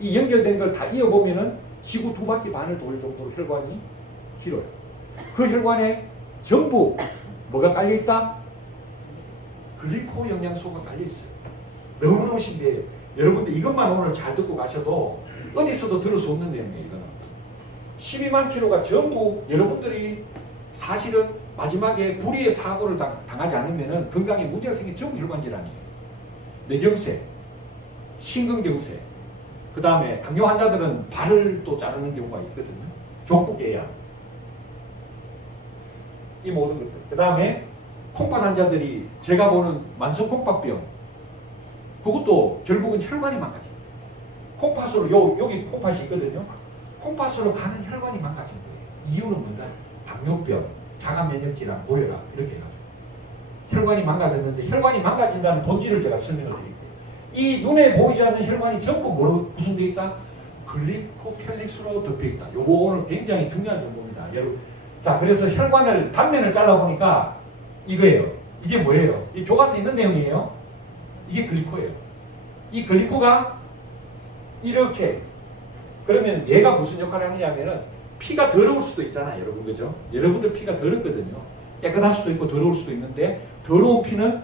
이 연결된 걸 다 이어보면은 지구 2바퀴 반을 돌 정도로 혈관이 길어요. 그 혈관에 전부 뭐가 깔려있다? 글리코 영양소가 깔려있어요. 너무너무 신기해요. 여러분들 이것만 오늘 잘 듣고 가셔도 어디서도 들을 수 없는 내용이에요. 이거는 12만 킬로가 전부 여러분들이 사실은 마지막에 불의의 사고를 당하지 않으면 건강에 문제가 생긴 전부 혈관 질환이에요. 뇌경색, 심근경색, 그 다음에 당뇨 환자들은 발을 또 자르는 경우가 있거든요. 족부계양, 이 모든 것들. 그 다음에 콩팥 환자들이 제가 보는 만성 콩팥병, 그것도 결국은 혈관이 망가집니다. 콩팥으로 여기 콩팥이 있거든요. 콩팥으로 가는 혈관이 망가진 거예요. 이유는 뭔가 당뇨병, 자가면역질환, 고혈압 이렇게 해가지고 혈관이 망가졌는데, 혈관이 망가진다는 본질을 제가 설명을 드릴게요. 이 눈에 보이지 않는 혈관이 전부 뭐로 구성되어 있다? 글리코펠릭스로 덮여 있다. 요거 오늘 굉장히 중요한 정보입니다. 여러분. 자, 그래서 혈관을 단면을 잘라보니까 이거예요. 이게 뭐예요? 이 교과서에 있는 내용이에요. 이게 글리코예요. 이 글리코가 이렇게, 그러면 얘가 무슨 역할을 하느냐면은 피가 더러울 수도 있잖아요, 여러분. 그죠? 여러분들 피가 더럽거든요. 깨끗할 수도 있고 더러울 수도 있는데, 더러운 피는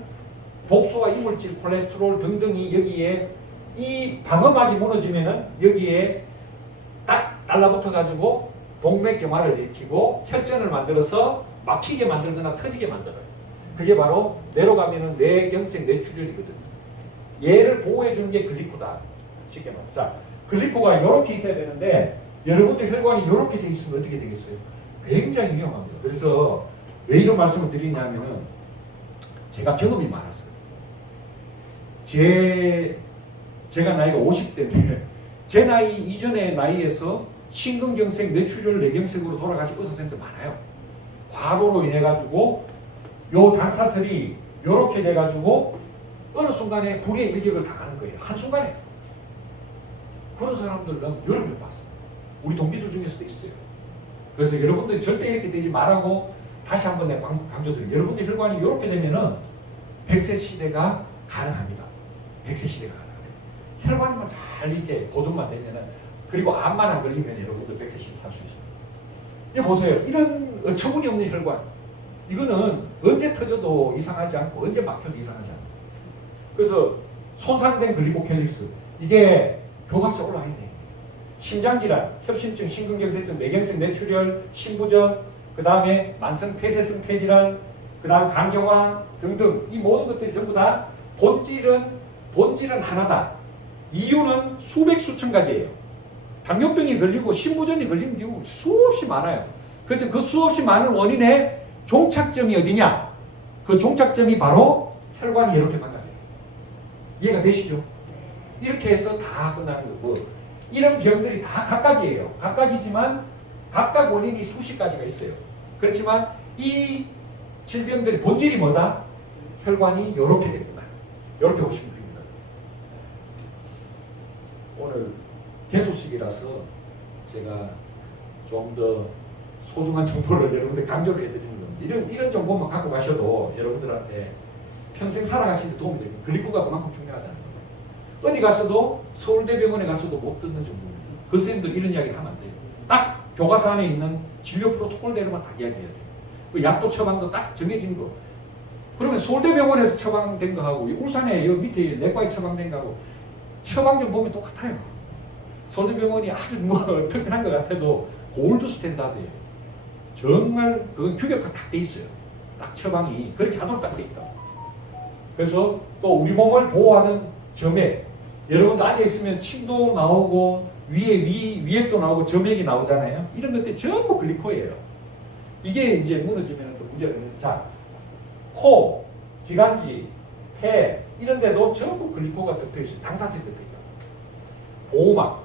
독소와 이물질, 콜레스테롤 등등이 여기에, 이 방어막이 무너지면은 여기에 딱 달라붙어 가지고 동맥경화를 일으키고 혈전을 만들어서 막히게 만들거나 터지게 만들어요. 그게 바로 뇌로 가면은 뇌경색, 뇌출혈이거든요. 얘를 보호해 주는 게 글리코다. 쉽게 말해서. 자, 글리코가 이렇게 있어야 되는데, 여러분들 혈관이 이렇게 돼 있으면 어떻게 되겠어요? 굉장히 위험합니다. 그래서 왜 이런 말씀을 드리냐면은 제가 경험이 많았어요. 제가 나이가 50대인데 제 나이 이전의 나이에서 심근경색, 뇌출혈, 뇌경색으로 돌아가신 의사선생님들 많아요. 과로로 인해 가지고 요 당사슬이 요렇게 돼 가지고 어느 순간에 불의 일격을 당하는 거예요. 한순간에. 그런 사람들은 여러 명 봤어요. 우리 동기들 중에서도 있어요. 그래서 여러분들이 절대 이렇게 되지 말라고 다시 한번 내가 강조드려요. 여러분들 혈관이 이렇게 되면은 100세 시대가 가능합니다. 100세 시대가 가능합니다. 혈관만 잘 이렇게 보존만 되면은, 그리고 암만 안 걸리면 여러분들 100세 시대 살 수 있어요. 이거 보세요. 이런 어처구니 없는 혈관. 이거는 언제 터져도 이상하지 않고 언제 막혀도 이상하지 않고. 그래서 손상된 글리코켈릭스, 이게 교과서에 올라와 있네. 심장질환, 협심증, 심근경색증, 뇌경색, 뇌출혈, 심부전, 그 다음에 만성 폐쇄성 폐질환, 그 다음 간경화 등등, 이 모든 것들이 전부 다 본질은 하나다. 이유는 수백 수천 가지예요. 당뇨병이 걸리고 심부전이 걸리는 경우 수없이 많아요. 그래서 그 수없이 많은 원인의 종착점이 어디냐? 그 종착점이 바로 혈관이 이렇게 망가져요. 이해가 되시죠? 이렇게 해서 다 끝나는 거고, 이런 병들이 다 각각이에요. 각각이지만 각각 원인이 수십 가지가 있어요. 그렇지만 이 질병들의 본질이 뭐다? 혈관이 이렇게 됩니다. 이렇게 보시면 됩니다. 오늘 개소식이라서 제가 좀 더 소중한 정보를 여러분들 강조를 해드리는 겁니다. 이런 정보만 갖고 가셔도 여러분들한테 평생 살아가시는 데 도움이 됩니다. 글리코가 그만큼 중요하다는 거예요. 어디 가서도 서울대병원에 가서도 못 듣는 정도입니다. 그 선생님들 이런 이야기를 하면 안 돼요. 딱 교과서 안에 있는 진료 프로토콜대로만 다 이야기해야 돼요. 그 약도 처방도 딱 정해진 거. 그러면 서울대병원에서 처방된 거하고 울산에 여기 밑에 내과에 처방된 거하고 처방 좀 보면 똑같아요. 서울대병원이 아주 뭐 특별한 것 같아도 골드 스탠다드예요. 정말 그건 규격화 딱 돼 있어요. 딱 처방이 그렇게 하도록 딱 돼 있다. 그래서 또 우리 몸을 보호하는 점액, 여러분도 앉아 있으면 침도 나오고 위액도 나오고 점액이 나오잖아요. 이런 것들 전부 글리코예요. 이게 이제 무너지면 또 문제가 되는. 자, 코, 기관지, 폐 이런 데도 전부 글리코가 덮여 있어요. 당사성이 덮여 있어요. 보호막,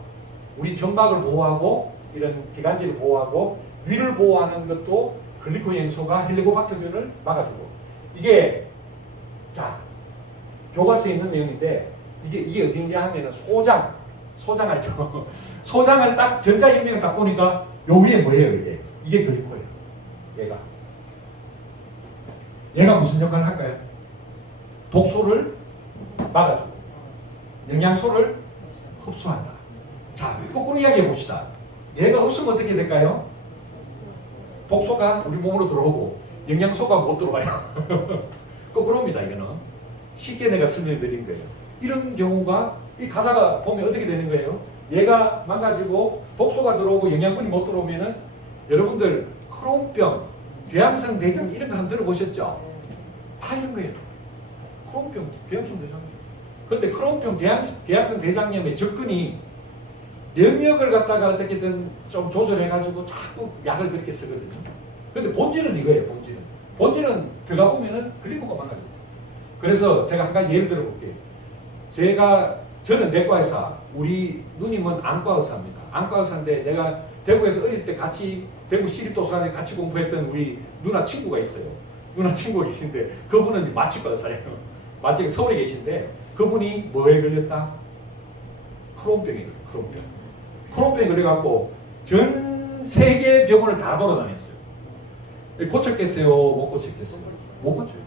우리 점막을 보호하고 이런 기관지를 보호하고 위를 보호하는 것도 글리코 영소가 헬리코박터균을 막아주고. 이게 자 교과서에 있는 내용인데 이게 어디냐 하면은 소장 알죠? 소장을 딱 전자현미경을 딱 보니까 요 위에 뭐예요 이게 글리코예요. 얘가 무슨 역할을 할까요? 독소를 막아주고 영양소를 흡수한다. 자, 거꾸로 이야기해 봅시다. 얘가 없으면 어떻게 될까요? 독소가 우리 몸으로 들어오고 영양소가 못 들어와요. 거꾸로입니다. 이거는 쉽게 내가 설명드린 거예요. 이런 경우가 가다가 보면 어떻게 되는 거예요? 얘가 망가지고 독소가 들어오고 영양분이 못 들어오면은 여러분들 크론병, 궤양성 대장염 이런 거 한번 들어보셨죠? 다 이런 거예요. 크론병, 궤양성 대장염. 그런데 크론병, 궤양성 대장염의 접근이 영역을 갖다가 어떻게든 좀 조절해가지고 자꾸 약을 그렇게 쓰거든요. 그런데 본질은 이거예요. 본질은 들어가 보면은 글리코가 망가져요. 그래서 제가 한 가지 예를 들어 볼게요. 저는 내과 의사, 우리 누님은 안과 의사입니다. 안과 의사인데 내가 대구에서 어릴 때 같이 대구 시립도서관에 같이 공부했던 우리 누나 친구가 있어요. 누나 친구가 계신데 그분은 마취과 의사예요. 마취과 서울에 계신데 그분이 뭐에 걸렸다? 크론병에 걸렸어요. 크론병에 걸려갖고 전 세계 병원을 다 돌아다녔어요. 고쳤겠어요? 못 고쳤겠어요? 못 고쳐요.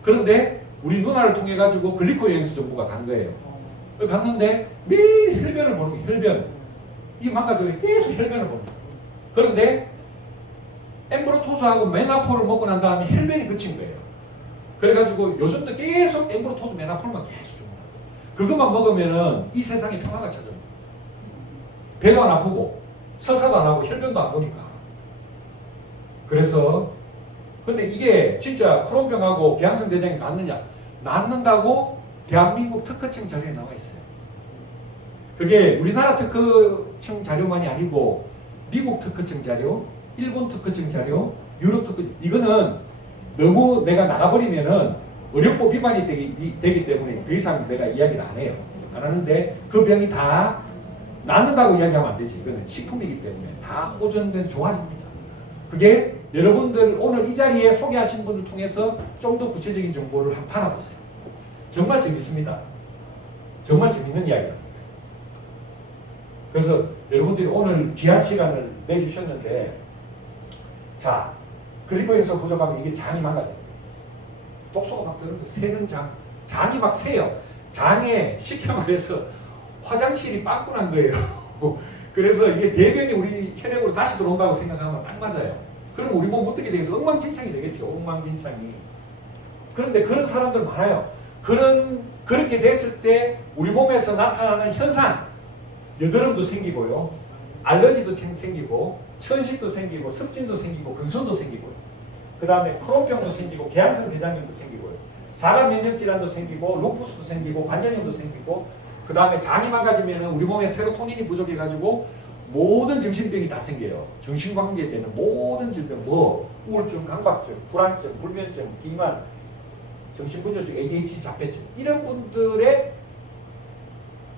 그런데 우리 누나를 통해 가지고 글리코 영양소 정보가 간 거예요. 갔는데 매일 혈변을 보는 거예요. 혈변. 이 망가져서 계속 혈변을 보는 거예요. 그런데 엠브로토스하고 메나폴을 먹고 난 다음에 혈변이 그친 거예요. 그래가지고 요즘도 계속 엠브로토스 메나폴만 계속 주는 거예요. 그것만 먹으면은 이 세상에 평화가 찾아옵니다. 배도 안 아프고 설사도 안 하고 혈변도 안 보니까. 그래서 근데 이게 진짜 크론병하고 궤양성 대장이 낫는다고 대한민국 특허청 자료에 나와 있어요. 그게 우리나라 특허청 자료만이 아니고 미국 특허청 자료, 일본 특허청 자료, 유럽 특허. 이거는 너무 내가 나가버리면은 의료법 위반이 되기 때문에 더 이상 내가 이야기를 안 해요. 안 하는데 그 병이 다 낫는다고 이야기하면 안 되지. 이거는 식품이기 때문에 다 호전된 조화입니다. 그게 여러분들 오늘 이 자리에 소개하신 분들 통해서 좀 더 구체적인 정보를 한번 받아보세요. 정말 재밌습니다. 정말 재밌는 이야기입니다. 그래서 여러분들이 오늘 귀한 시간을 내주셨는데, 자, 글리코에서 부족하면 이게 장이 망가져요. 독소가 막 들어오면 새는 장이 막 새요. 장에 쉽게 말해서 화장실이 빵꾸 난 거예요. 그래서 이게 대변이 우리 혈액으로 다시 들어온다고 생각하면 딱 맞아요. 그럼 우리 몸 어떻게 되겠어? 엉망진창이 되겠죠. 엉망진창이. 그런데 그런 사람들 많아요. 그렇게 됐을 때 우리 몸에서 나타나는 현상, 여드름도 생기고요, 알러지도 생기고, 천식도 생기고, 습진도 생기고, 근손도 생기고요. 그 다음에 크론병도 생기고, 궤양성 대장염도 생기고요. 자가 면역 질환도 생기고, 루푸스도 생기고, 관절염도 생기고, 그 다음에 장이 망가지면 우리 몸에 세로토닌이 부족해가지고 모든 정신병이 다 생겨요. 정신관계에 되는 모든 질병, 우울증, 강박증, 불안증, 불면증, 비만, 정신분열증, ADHD, 자폐증, 이런 분들의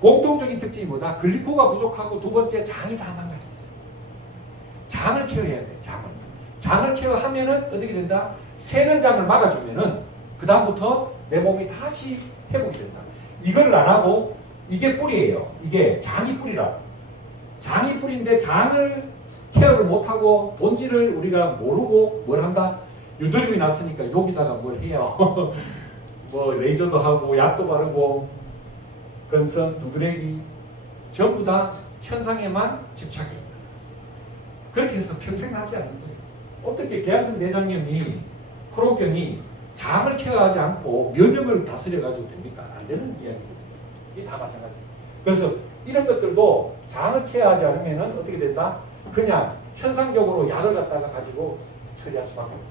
공통적인 특징이 뭐다? 글리코가 부족하고 두 번째 장이 다 망가져 있어요. 장을 케어해야 돼요. 장을 케어하면은 어떻게 된다? 새는 장을 막아주면은 그 다음부터 내 몸이 다시 회복이 된다. 이거를 안 하고 이게 뿌리예요. 이게 장이 뿌리라. 장이 뿌리인데 장을 케어를 못하고 본질을 우리가 모르고 뭘 한다? 유도림이 났으니까 여기다가 뭘 해요. 뭐 레이저도 하고 약도 바르고 건선, 두드레기 전부 다 현상에만 집착해요. 그렇게 해서 평생 낫지 않는 거예요. 어떻게 계양성 대장염이 코로병이 장을 케어하지 않고 면역을 다스려 가지고 됩니까? 안 되는 이야기거든요. 이게 다 마찬가지예요. 그래서 이런 것들도 장을 케어하지 않으면 어떻게 된다? 그냥 현상적으로 약을 갖다가 가지고 처리할 수밖에 없다.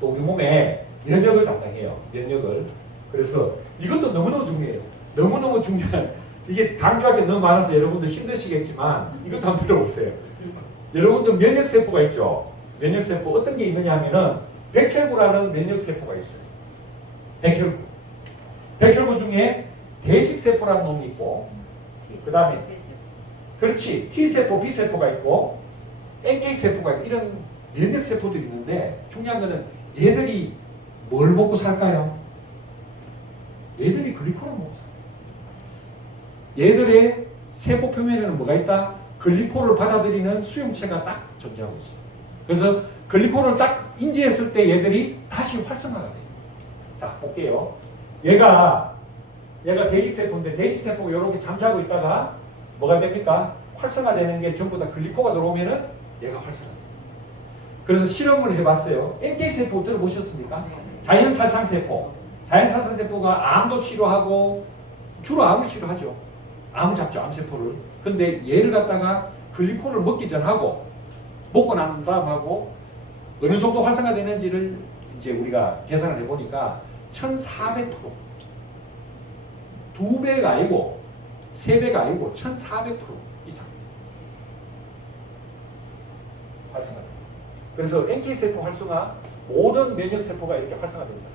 또 우리 몸에 면역을 담당해요. 면역을. 그래서 이것도 너무너무 중요해요. 너무너무 중요한, 이게 강조할 게 너무 많아서 여러분들 힘드시겠지만 이것도 한번 들어보세요. 여러분들 면역세포가 있죠. 면역세포 어떤 게 있느냐 하면은 백혈구라는 면역세포가 있어요. 백혈구. 백혈구 중에 대식세포라는 놈이 있고, 그 다음에 그렇지, T세포, B세포가 있고 NK세포가 있고 이런 면역세포들이 있는데 중요한 거는 얘들이 뭘 먹고 살까요? 얘들이 글리코를 먹고 살아요. 얘들의 세포 표면에는 뭐가 있다? 글리코를 받아들이는 수용체가 딱 존재하고 있어요. 그래서 글리코를 딱 인지했을 때 얘들이 다시 활성화가 돼요. 자, 볼게요. 얘가 대식세포인데 대식세포가 이렇게 잠자고 있다가 뭐가 됩니까? 활성화되는 게 전부 다 글리코가 들어오면은 얘가 활성화돼요. 그래서 실험을 해봤어요. NK세포 들어보셨습니까? 자연살상세포. 자연살상세포가 암도 치료하고 주로 암을 치료하죠. 암을 잡죠. 암세포를. 근데 얘를 갖다가 글리코를 먹기 전하고 먹고 난 다음하고 어느 정도 활성화되는지를 이제 우리가 계산을 해보니까 1400%. 2배가 아니고 3배가 아니고 1400% 이상 활성화됩니다. 그래서 NK세포 활성화, 모든 면역세포가 이렇게 활성화됩니다.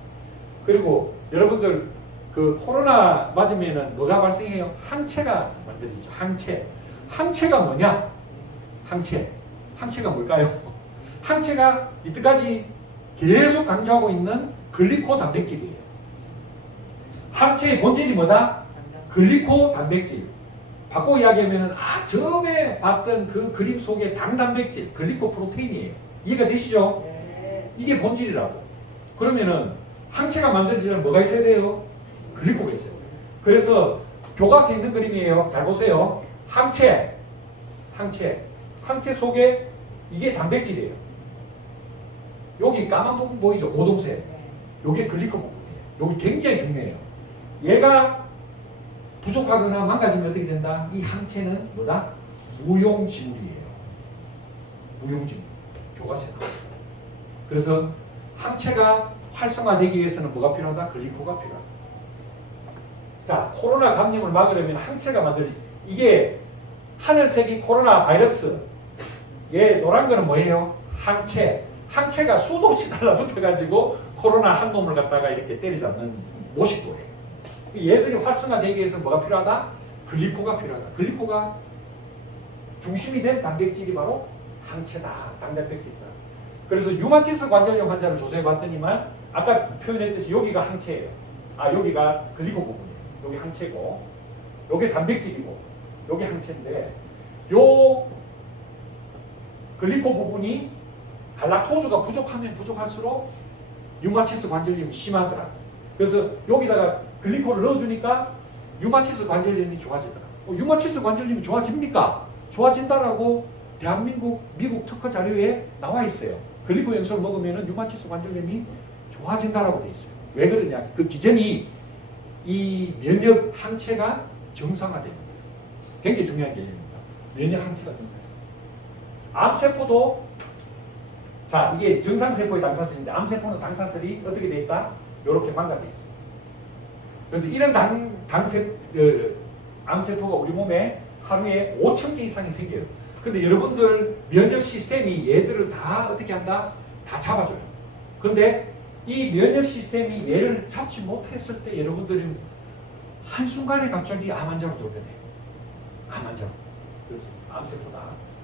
그리고 여러분들 그 코로나 맞으면은 뭐가 발생해요? 항체가 만들어지죠. 항체. 항체가 뭐냐? 항체가 뭘까요? 항체가 이때까지 계속 강조하고 있는 글리코 단백질이에요. 항체의 본질이 뭐다? 글리코 단백질. 바꿔 이야기하면 처음에 봤던 그 그림 속의 당 단백질, 글리코 프로테인이에요. 이해가 되시죠? 네. 이게 본질이라고. 그러면은 항체가 만들어지려면 뭐가 있어야 돼요? 글리코가 있어요. 그래서 교과서에 있는 그림이에요. 잘 보세요. 항체 속에 이게 단백질이에요. 여기 까만 부분 보이죠? 고동색. 요게 글리코 부분이에요. 여기 굉장히 중요해요. 얘가 부족하거나 망가지면 어떻게 된다? 이 항체는 뭐다? 무용지물이에요. 무용지물. 교과서에 나옵니다. 그래서 항체가 활성화되기 위해서는 뭐가 필요하다? 글리코가 필요하다. 자, 코로나 감염을 막으려면 항체가 이게 하늘색이 코로나 바이러스. 얘 노란 거는 뭐예요? 항체. 항체가 수도 없이 달라붙어가지고 코로나 한 놈을 갖다가 이렇게 때리잡는 모식도예요. 얘들이 활성화되기 위해서 뭐가 필요하다? 글리코가 필요하다. 글리코가 중심이 된 단백질이 바로 항체다. 당단백질이다. 그래서 유마티스 관절염 환자를 조사해 봤더니만 아까 표현했듯이 여기가 항체예요. 여기가 글리코 부분이에요. 여기 항체고, 여기 단백질이고, 여기 항체인데, 요 글리코 부분이 갈락토스가 부족하면 부족할수록 유마티스 관절염이 심하더라. 그래서 여기다가 글리코를 넣어주니까 유마티스 관절염이 좋아지더라. 유마티스 관절염이 좋아집니까? 좋아진다라고 대한민국, 미국 특허 자료에 나와 있어요. 글리코 영수를 먹으면 유마티스 관절염이 좋아진다라고 돼 있어요. 왜 그러냐? 그 기전이 이 면역 항체가 정상화되는 거예요. 굉장히 중요한 개념입니다. 면역 항체가 정상화. 암세포도 자, 이게 정상세포의 당사슬인데 암세포는 당사슬이 어떻게 돼 있다? 이렇게 망가져 있어요. 그래서 이런 암세포가 우리 몸에 하루에 5,000개 이상이 생겨요. 근데 여러분들 면역 시스템이 얘들을 다 어떻게 한다? 다 잡아줘요. 근데 이 면역 시스템이 얘를 잡지 못했을 때 여러분들이 한순간에 갑자기 암 환자로 돌변해요. 암 환자로. 그래서 암세포다.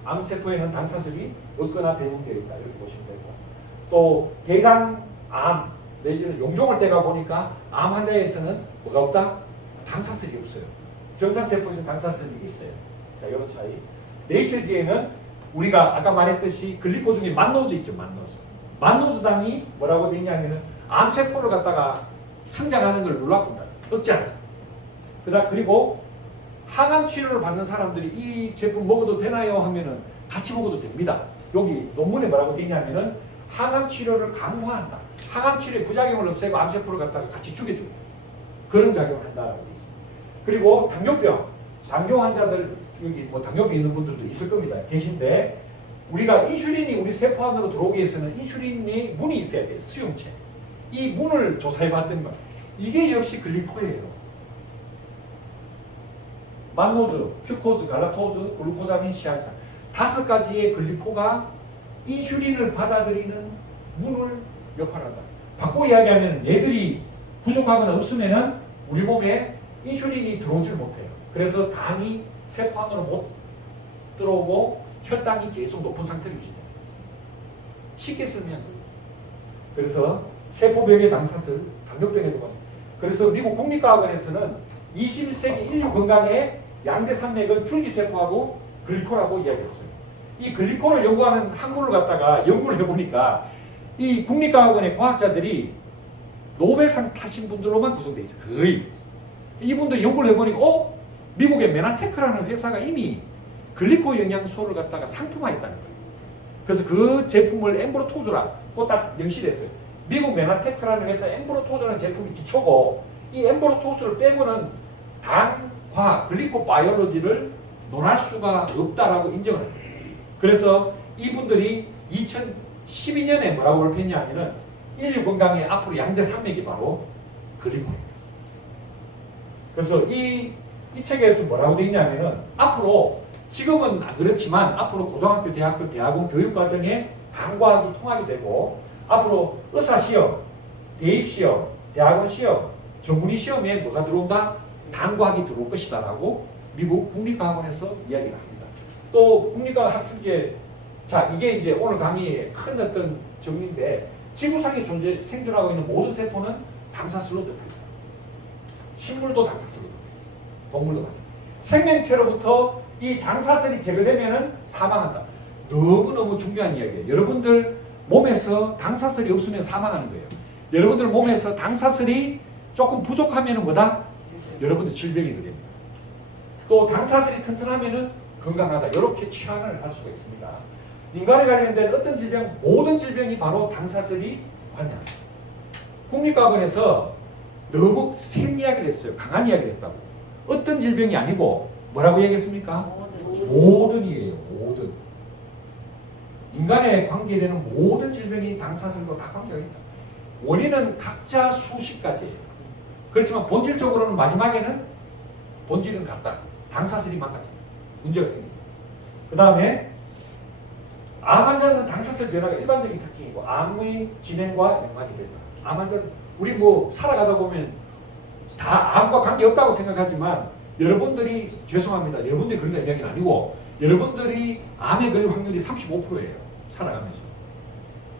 암세포에는 당사슬이 없거나 변형되어 있다. 이렇게 보시면 되고. 또 대장암 내지는 용종을 떼가 보니까 암 환자에서는 뭐가 없다? 당사슬이 없어요. 정상세포에서는 당사슬이 있어요. 자, 이런 차이. 네이처지에는 우리가 아까 말했듯이 글리코 중에 만노즈 있죠. 만노즈당이 뭐라고 되냐면은 암세포를 갖다가 성장하는 걸 눌러준다. 억제한다. 그리고 항암 치료를 받는 사람들이 이 제품 먹어도 되나요? 하면은 같이 먹어도 됩니다. 여기 논문에 뭐라고 되어 있냐면은 항암 치료를 강화한다. 항암 치료의 부작용을 없애고 암세포를 갖다가 같이 죽여주고 그런 작용을 한다라고 되어 있습니다. 그리고 당뇨 환자들 여기 뭐 당뇨병 있는 분들도 있을 겁니다. 계신데 우리가 인슐린이 우리 세포 안으로 들어오기 위해서는 인슐린이 문이 있어야 돼요. 수용체. 이 문을 조사해 봤더니 이게 역시 글리코예요. 만노즈, 퓨코즈, 갈락토즈, 글루코자민, 시알산 5가지의 글리코가 인슐린을 받아들이는 문을 역할한다. 바꿔 이야기하면 얘들이 부족하거나 없으면은 우리 몸에 인슐린이 들어오질 못해요. 그래서 당이 세포 안으로 못 들어오고 혈당이 계속 높은 상태로 유지돼요. 쉽게 설명해요. 그래서 세포벽의 당사슬, 당뇨병에도 겁니다. 그래서 미국 국립과학원에서는 21세기 인류 건강에 양대 산맥은 줄기세포하고 글리코라고 이야기했어요. 이 글리코를 연구하는 학문을 갖다가 연구를 해보니까 이 국립과학원의 과학자들이 노벨상 타신 분들로만 구성되어 있어요. 거의. 이분들 연구를 해보니까 미국의 메나테크라는 회사가 이미 글리코 영양소를 갖다가 상품화했다는 거예요. 그래서 그 제품을 엠브로토즈라고 딱 명시됐어요. 미국 메나테크라는 회사 엠브로토즈라는 제품이 기초고 이 엠브로토즈를 빼고는 당과 글리코 바이올로지를 논할 수가 없다라고 인정을 해요. 그래서 이분들이 2012년에 뭐라고 발표했냐면은 인류 건강의 앞으로 양대 산맥이 바로 글리코입니다. 그래서 이 책에서 뭐라고 되어 있냐면은 앞으로 지금은 안 그렇지만 앞으로 고등학교, 대학교, 대학원 교육과정에 당과학이 통합이 되고 앞으로 의사시험, 대입시험, 대학원 시험, 전문의 시험에 뭐가 들어온다? 당과학이 들어올 것이다 라고 미국 국립과학원에서 이야기를 합니다. 또 국립과학 학습제, 자 이게 이제 오늘 강의의 큰 어떤 정리인데 지구상에 생존하고 있는 모든 세포는 당사슬로 덮여 있다. 식물도 당사슬로 덮여 있어. 동물도 마찬가지. 생명체로부터 이 당사슬이 제거되면은 사망한다. 너무너무 중요한 이야기예요. 여러분들 몸에서 당사슬이 없으면 사망하는 거예요. 여러분들 몸에서 당사슬이 조금 부족하면은 뭐다? 여러분들 질병이 됩니다. 또 당사슬이 튼튼하면은 건강하다. 이렇게 취한을 할 수가 있습니다. 인간에 관련된 어떤 질병, 모든 질병이 바로 당사슬이 관여합니다. 국립과학원에서 너무 센 이야기를 했어요. 강한 이야기를 했다고. 어떤 질병이 아니고 뭐라고 얘기했습니까? 모든이에요. 모든. 인간에 관계되는 모든 질병이 당사슬과 다 관계가 있다. 원인은 각자 수십 가지예요. 그렇지만 본질적으로는 마지막에는 본질은 같다. 당사슬이 망가집니다. 문제가 생깁니다. 그 다음에 암 환자는 당사슬 변화가 일반적인 특징이고 암의 진행과 연관이 된다. 암 환자는 우리 뭐 살아가다 보면 다 암과 관계없다고 생각하지만 여러분들이 죄송합니다. 여러분들이 그런 이야기는 아니고 여러분들이 암에 걸릴 확률이 35%예요. 살아가면서.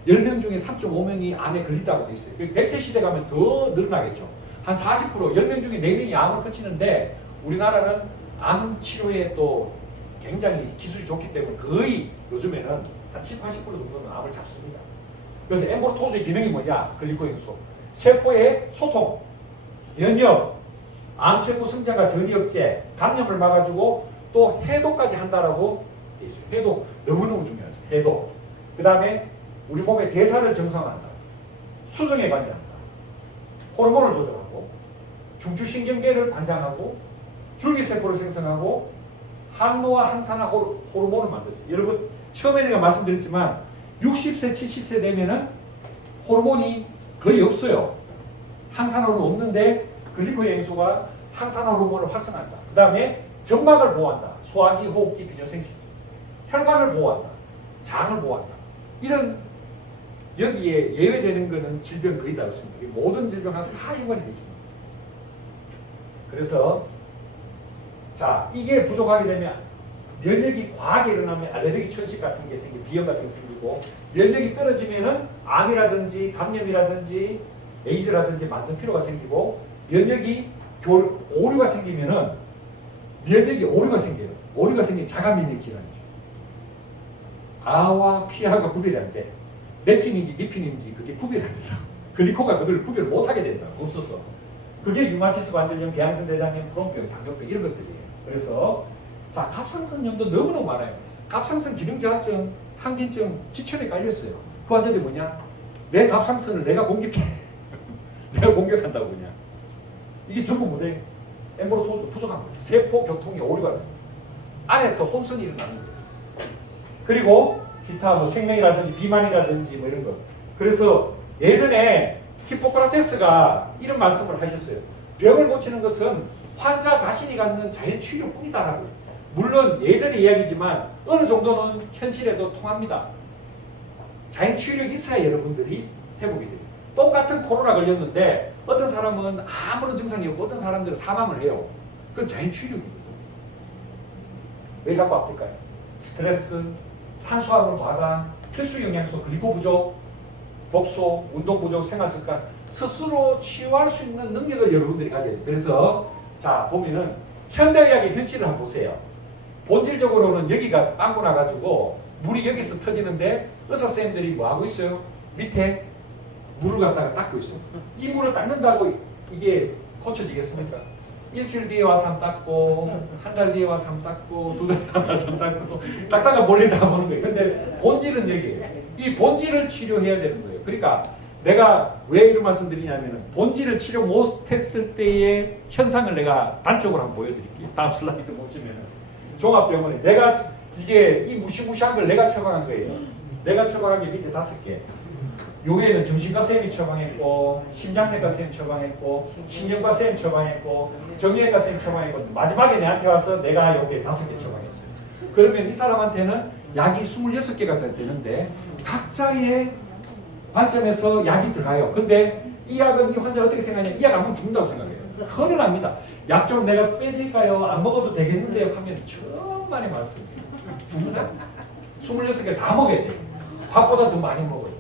10명 중에 3.5명이 암에 걸린다고 돼 있어요. 100세 시대 가면 더 늘어나겠죠. 한 40%, 10명 중에 4명이 암을 거치는데 우리나라는 암 치료에 또 굉장히 기술이 좋기 때문에 거의 요즘에는 한 70, 80% 정도는 암을 잡습니다. 그래서 엠브로토즈의 기능이 뭐냐? 글리코영양소. 세포의 소통, 면역, 암세포 성장과 전이억제, 감염을 막아주고 또 해독까지 한다라고 돼 있어요. 해독 너무너무 중요하죠. 해독. 그 다음에 우리 몸의 대사를 정상화한다. 수정에 관여한다. 호르몬을 조절하고 중추신경계를 관장하고 줄기세포를 생성하고 항노화 항산화 호르몬을 만들죠. 여러분 처음에 내가 말씀드렸지만 60세 70세 되면은 호르몬이 거의 없어요. 항산화 호르몬 없는데 글리코영양소가 항산화 호르몬을 활성화한다. 그 다음에 점막을 보호한다. 소화기, 호흡기, 비뇨생식기. 혈관을 보호한다. 장을 보호한다. 이런 여기에 예외되는 것은 질병 거의 다 없습니다. 모든 질병하고 다 연관이 되어 있습니다. 그래서 자 이게 부족하게 되면 면역이 과하게 일어나면 알레르기 천식 같은 게 생기고 비염 같은 게 생기고 면역이 떨어지면은 암이라든지 감염이라든지 에이즈라든지 만성피로가 생기고 면역이 오류가 생기면은 면역이 오류가 생겨요. 오류가 생긴 자가면역 질환이죠. 아와 피하가 구별이 안 돼. 네핀인지 니핀인지 그게 구별이 안 된다. 글리코가 그걸 구별 못하게 된다. 없어서. 그게 류마티스 관절염, 개양성 대장염, 크론병, 당뇨병 이런 것들이에요. 그래서 자 갑상선염도 너무너무 많아요. 갑상선 기능 저하증, 항진증, 지천에 깔렸어요. 그 환자들이 뭐냐? 내 갑상선을 내가 공격해. 내가 공격한다고 그냥. 이게 전부 뭐래? 엠브로토즈 부족한 거예요. 세포 교통이 오류가 됩니다. 안에서 혼선이 일어나는 거예요. 그리고 기타 뭐 생명이라든지 비만이라든지 뭐 이런 거. 그래서 예전에 히포크라테스가 이런 말씀을 하셨어요. 병을 고치는 것은 환자 자신이 갖는 자연 치료뿐이다라고요. 물론 예전의 이야기지만 어느 정도는 현실에도 통합니다. 자연 치료력이 있어야 여러분들이 회복이 돼요. 똑같은 코로나 걸렸는데 어떤 사람은 아무런 증상이 없고 어떤 사람들은 사망을 해요. 그건 자연 치료력이거든요. 왜 자꾸 아플까요? 스트레스, 탄수화물 과다, 필수 영양소, 글리코 부족, 독소, 운동 부족, 생활 습관 스스로 치유할 수 있는 능력을 여러분들이 가져야 돼요. 그래서 자 보면은 현대의학의 현실을 한번 보세요. 본질적으로는 여기가 빵꾸 나가지고 물이 여기서 터지는데 의사 선생님들이 뭐 하고 있어요? 밑에 물을 갖다가 닦고 있어요. 이 물을 닦는다고 이게 고쳐지겠습니까? 일주일 뒤에 와서 한번 닦고 한 달 뒤에 와서 한번 닦고 두 달 뒤에 와서 한번 닦고 닦다가 멀리 다 보는 거예요. 근데 본질은 여기에요. 이 본질을 치료해야 되는 거예요. 그러니까 내가 왜 이런 말씀 드리냐면 본질을 치료 못했을 때의 현상을 내가 단적으로 한번 보여드릴게요. 다음 슬라이드 보시면 종합병원에 내가 이게 이 무시무시한 걸 내가 처방한 거예요. 내가 처방한 게 밑에 5개. 요게는 정신과 쌤이 처방했고 심장내과 쌤 처방했고 신경과 쌤 처방했고 정형외과 쌤 처방했고 마지막에 내한테 와서 내가 요게 5개 처방했어요. 그러면 이 사람한테는 약이 26개가 되는데 각자의 관점에서 약이 들어가요. 근데 이 약은 이 환자 어떻게 생각하냐? 이 약 안 먹으면 죽는다고 생각해요. 큰일 납니다. 약 좀 내가 빼드릴까요? 안 먹어도 되겠는데요? 하면 천만의 말씀. 죽는다. 26개 다 먹어야 돼요. 밥보다 더 많이 먹어야지.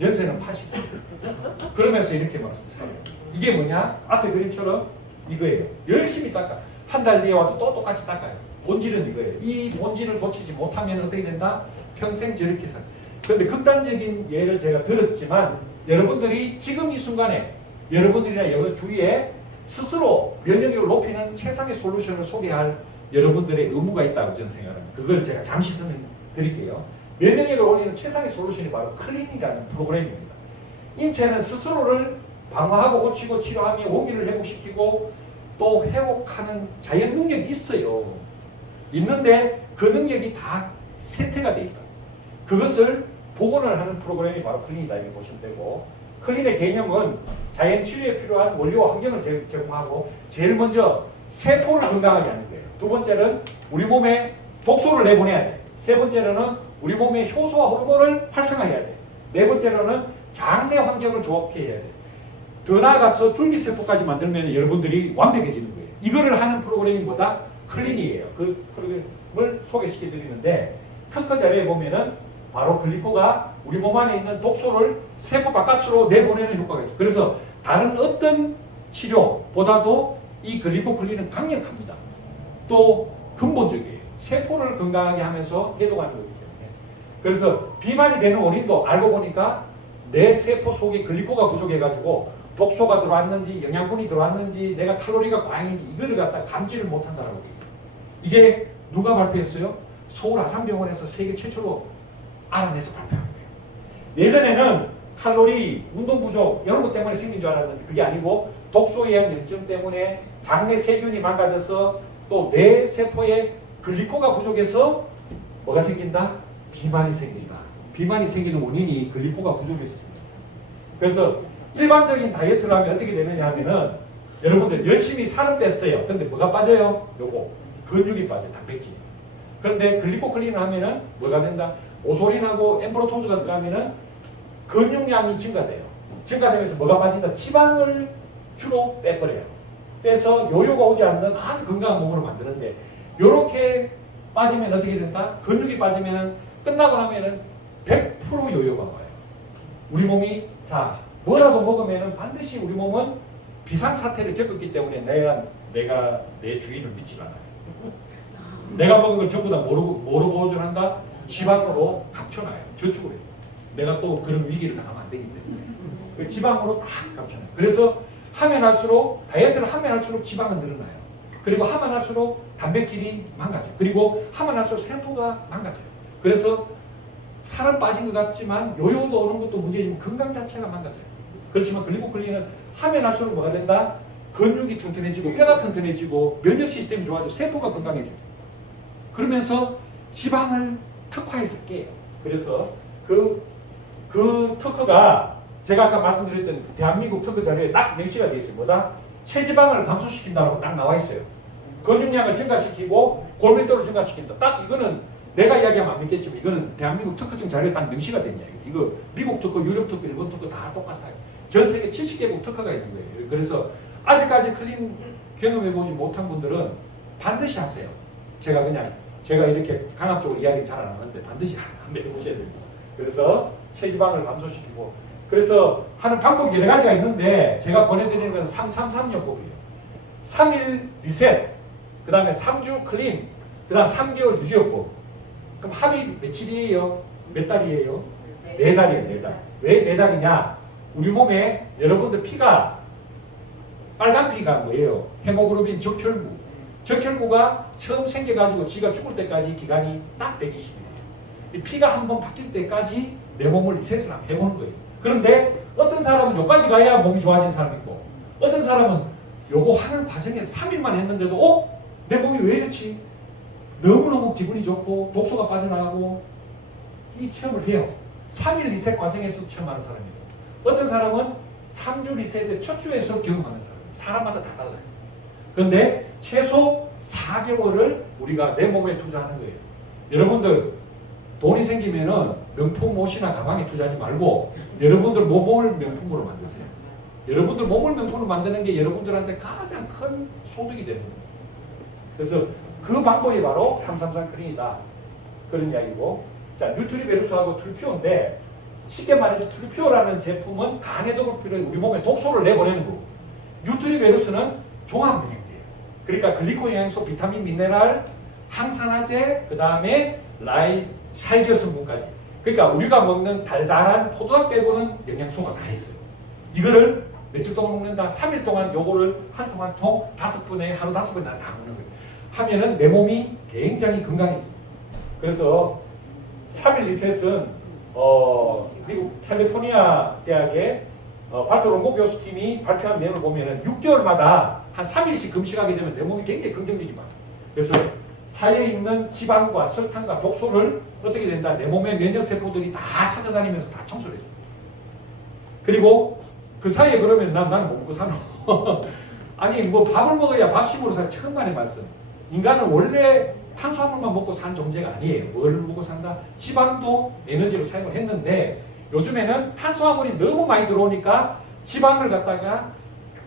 연세는 80세. 그러면서 이렇게 말씀하세요. 이게 뭐냐? 앞에 그림처럼 이거예요. 열심히 닦아. 한 달 뒤에 와서 또 똑같이 닦아요. 본질은 이거예요. 이 본질을 고치지 못하면 어떻게 된다? 평생 저렇게 살. 그런데 극단적인 예를 제가 들었지만 여러분들이 지금 이 순간에 여러분들이나 여러 주위에 스스로 면역력을 높이는 최상의 솔루션을 소개할 여러분들의 의무가 있다고 저는 생각합니다. 그걸 제가 잠시 설명드릴게요. 면역력을 올리는 최상의 솔루션이 바로 클린이라는 프로그램입니다. 인체는 스스로를 방어하고 고치고 치료하며 원기를 회복시키고 또 회복하는 자연 능력이 있어요. 있는데 그 능력이 다 쇠퇴가 되어 있다. 그것을 복원을 하는 프로그램이 바로 클린이다 이렇게 보시면 되고 클린의 개념은 자연 치료에 필요한 원료와 환경을 제공하고 제일 먼저 세포를 건강하게 하는 거예요. 두 번째는 우리 몸에 독소를 내보내야 돼. 세 번째로는 우리 몸의 효소와 호르몬을 활성화해야 돼. 네 번째로는 장내 환경을 좋게 해야 돼. 더 나아가서 줄기세포까지 만들면 여러분들이 완벽해지는 거예요. 이거를 하는 프로그램이 뭐다? 클린이에요. 그 프로그램을 소개시켜 드리는데 특허 자료에 보면은 바로 글리코가 우리 몸 안에 있는 독소를 세포 바깥으로 내보내는 효과가 있어요. 그래서 다른 어떤 치료보다도 이 글리코클린은 강력합니다. 또 근본적이에요. 세포를 건강하게 하면서 해독하는 거기 때문에. 그래서 비만이 되는 원인도 알고 보니까 내 세포 속에 글리코가 부족해가지고 독소가 들어왔는지 영양분이 들어왔는지 내가 칼로리가 과잉인지 이거를 갖다 감지를 못한다라고 되어 있어요. 이게 누가 발표했어요? 서울 아산병원에서 세계 최초로 알아내서 발표한 거예요. 예전에는 칼로리, 운동 부족 이런 것 때문에 생긴 줄 알았는데 그게 아니고 독소의약염증 때문에 장내 세균이 망가져서 또 뇌 세포에 글리코가 부족해서 뭐가 생긴다? 비만이 생긴다. 비만이 생기는 원인이 글리코가 부족했습니다. 그래서 일반적인 다이어트를 하면 어떻게 되느냐 하면은 여러분들 열심히 살은 뺐어요. 근데 뭐가 빠져요? 요거 근육이 빠져요. 단백질. 그런데 글리코클린을 하면은 뭐가 된다? 오솔린하고 엠브로토즈가 들어가면은 근육량이 증가돼요. 증가되면서 뭐가 빠진다? 지방을 주로 빼버려요. 빼서 요요가 오지 않는 아주 건강한 몸으로 만드는데 요렇게 빠지면 어떻게 된다? 근육이 빠지면은 끝나고 나면은 100% 요요가 와요. 우리 몸이 자 뭐라도 먹으면은 반드시 우리 몸은 비상사태를 겪었기 때문에 내가 내 주인을 믿지 않아요. 내가 먹은 걸 전부 다 뭐로 보존한다? 지방으로 감춰놔요. 저축을 해요. 내가 또 그런 위기를 당하면 안 되기 때문에. 그 지방으로 딱 감춰놔요. 그래서 하면 할수록 다이어트를 하면 할수록 지방은 늘어나요. 그리고 하면 할수록 단백질이 망가져요. 그리고 하면 할수록 세포가 망가져요. 그래서 살은 빠진 것 같지만 요요도 오는 것도 문제지만 건강 자체가 망가져요. 그렇지만 글리코클린은 하면 할수록 뭐가 된다? 근육이 튼튼해지고 뼈가 튼튼해지고 면역 시스템이 좋아지고 세포가 건강해져요. 그러면서 지방을 특화해서 깨요. 그래서 그 특허가 제가 아까 말씀드렸던 대한민국 특허 자료에 딱 명시가 되어 있어요. 뭐다? 체지방을 감소시킨다고 딱 나와 있어요. 근육량을 증가시키고 골밀도를 증가시킨다. 딱 이거는 내가 이야기하면 안 믿겠지만 이거는 대한민국 특허증 자료에 딱 명시가 된 이야기예요. 이거 미국 특허, 유럽 특허, 일본 특허 다 똑같아요. 전 세계 70개국 특허가 있는 거예요. 그래서 아직까지 클린 경험해보지 못한 분들은 반드시 하세요. 제가 이렇게 강압적으로 이야기는 잘 안 하는데 반드시 한번 해보셔야 됩니다. 그래서 체지방을 감소시키고 그래서 하는 방법이 여러 가지가 있는데 제가 보내드리는 건 333요법이에요. 3일 리셋, 그 다음에 3주 클린, 그 다음 3개월 유지요법. 그럼 합이 며칠이에요? 몇 달이에요? 4달이에요. 4달. 왜 4달이냐? 우리 몸에 여러분들 피가 빨간 피가 뭐예요? 헤모글로빈 적혈구. 적혈구가 처음 생겨가지고 지가 죽을 때까지 기간이 딱 120일이에요. 피가 한번 바뀔 때까지 내 몸을 리셋을 해보는 거예요. 그런데 어떤 사람은 여기까지 가야 몸이 좋아지는 사람이 있고 어떤 사람은 요거 하는 과정에서 3일만 했는데도 내 몸이 왜 이렇지? 너무너무 기분이 좋고 독소가 빠져나가고 이 체험을 해요. 3일 리셋 과정에서 체험하는 사람이에요. 어떤 사람은 3주 리셋의 첫 주에서 경험하는 사람이에요. 사람마다 다 달라요. 그런데 최소 4개월을 우리가 내 몸에 투자하는 거예요. 여러분들 돈이 생기면은 명품 옷이나 가방에 투자하지 말고 여러분들 몸을 명품으로 만드세요. 여러분들 몸을 명품으로 만드는 게 여러분들한테 가장 큰 소득이 되는 거예요. 그래서 그 방법이 바로 333 클린이다. 그런 이야기고. 자, 뉴트리베루스하고 툴피오인데 쉽게 말해서 툴피오라는 제품은 간해독을 필요해 우리 몸에 독소를 내보내는 거고 뉴트리베루스는 종합영양제예요. 그러니까 글리코 영양소, 비타민, 미네랄, 항산화제, 그 다음에 살균 성분까지. 그러니까 우리가 먹는 달달한 포도당 빼고는 영양소가 다 있어요. 이거를 며칠 동안 먹는다? 3일 동안 요거를 한 통 한 통 5번에 하루 5번에 다 먹는 거예요. 하면은 내 몸이 굉장히 건강해집니다. 그래서 3일 리셋은 미국 캘리포니아 대학의 발토롱고 교수팀이 발표한 내용을 보면은 6개월마다 한 3일씩 금식하게 되면 내 몸이 굉장히 긍정적이 많아요. 그래서 사이에 있는 지방과 설탕과 독소를 어떻게 된다? 내 몸의 면역세포들이 다 찾아다니면서 다 청소를 해줘요. 그리고 그 사이에 그러면 나는 뭐 먹고 사노? 아니 뭐 밥을 먹어야 밥심으로 살 천만의 말씀. 인간은 원래 탄수화물만 먹고 산 존재가 아니에요. 뭘 먹고 산다? 지방도 에너지로 사용을 했는데 요즘에는 탄수화물이 너무 많이 들어오니까 지방을 갖다가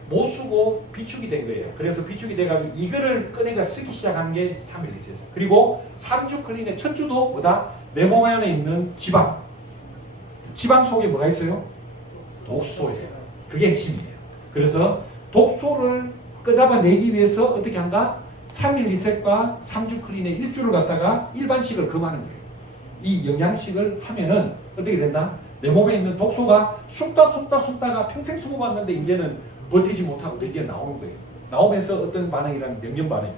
못 쓰고 비축이 된 거예요. 그래서 비축이 돼가지고 이거를 꺼내가 쓰기 시작한 게 3일 리셋이에요. 그리고 3주 클린의 첫 주도 뭐다? 내 몸 안에 있는 지방. 지방 속에 뭐가 있어요? 독소예요. 그게 핵심이에요. 그래서 독소를 끄잡아내기 위해서 어떻게 한다? 3일 리셋과 3주 클린의 일주를 갖다가 일반식을 금하는 거예요. 이 영양식을 하면은 어떻게 된다? 내 몸에 있는 독소가 숨다가 평생 숨어봤는데 이제는 버티지 못하고 내 뒤에 나오는 거예요. 나오면서 어떤 반응이라면 명령 반응.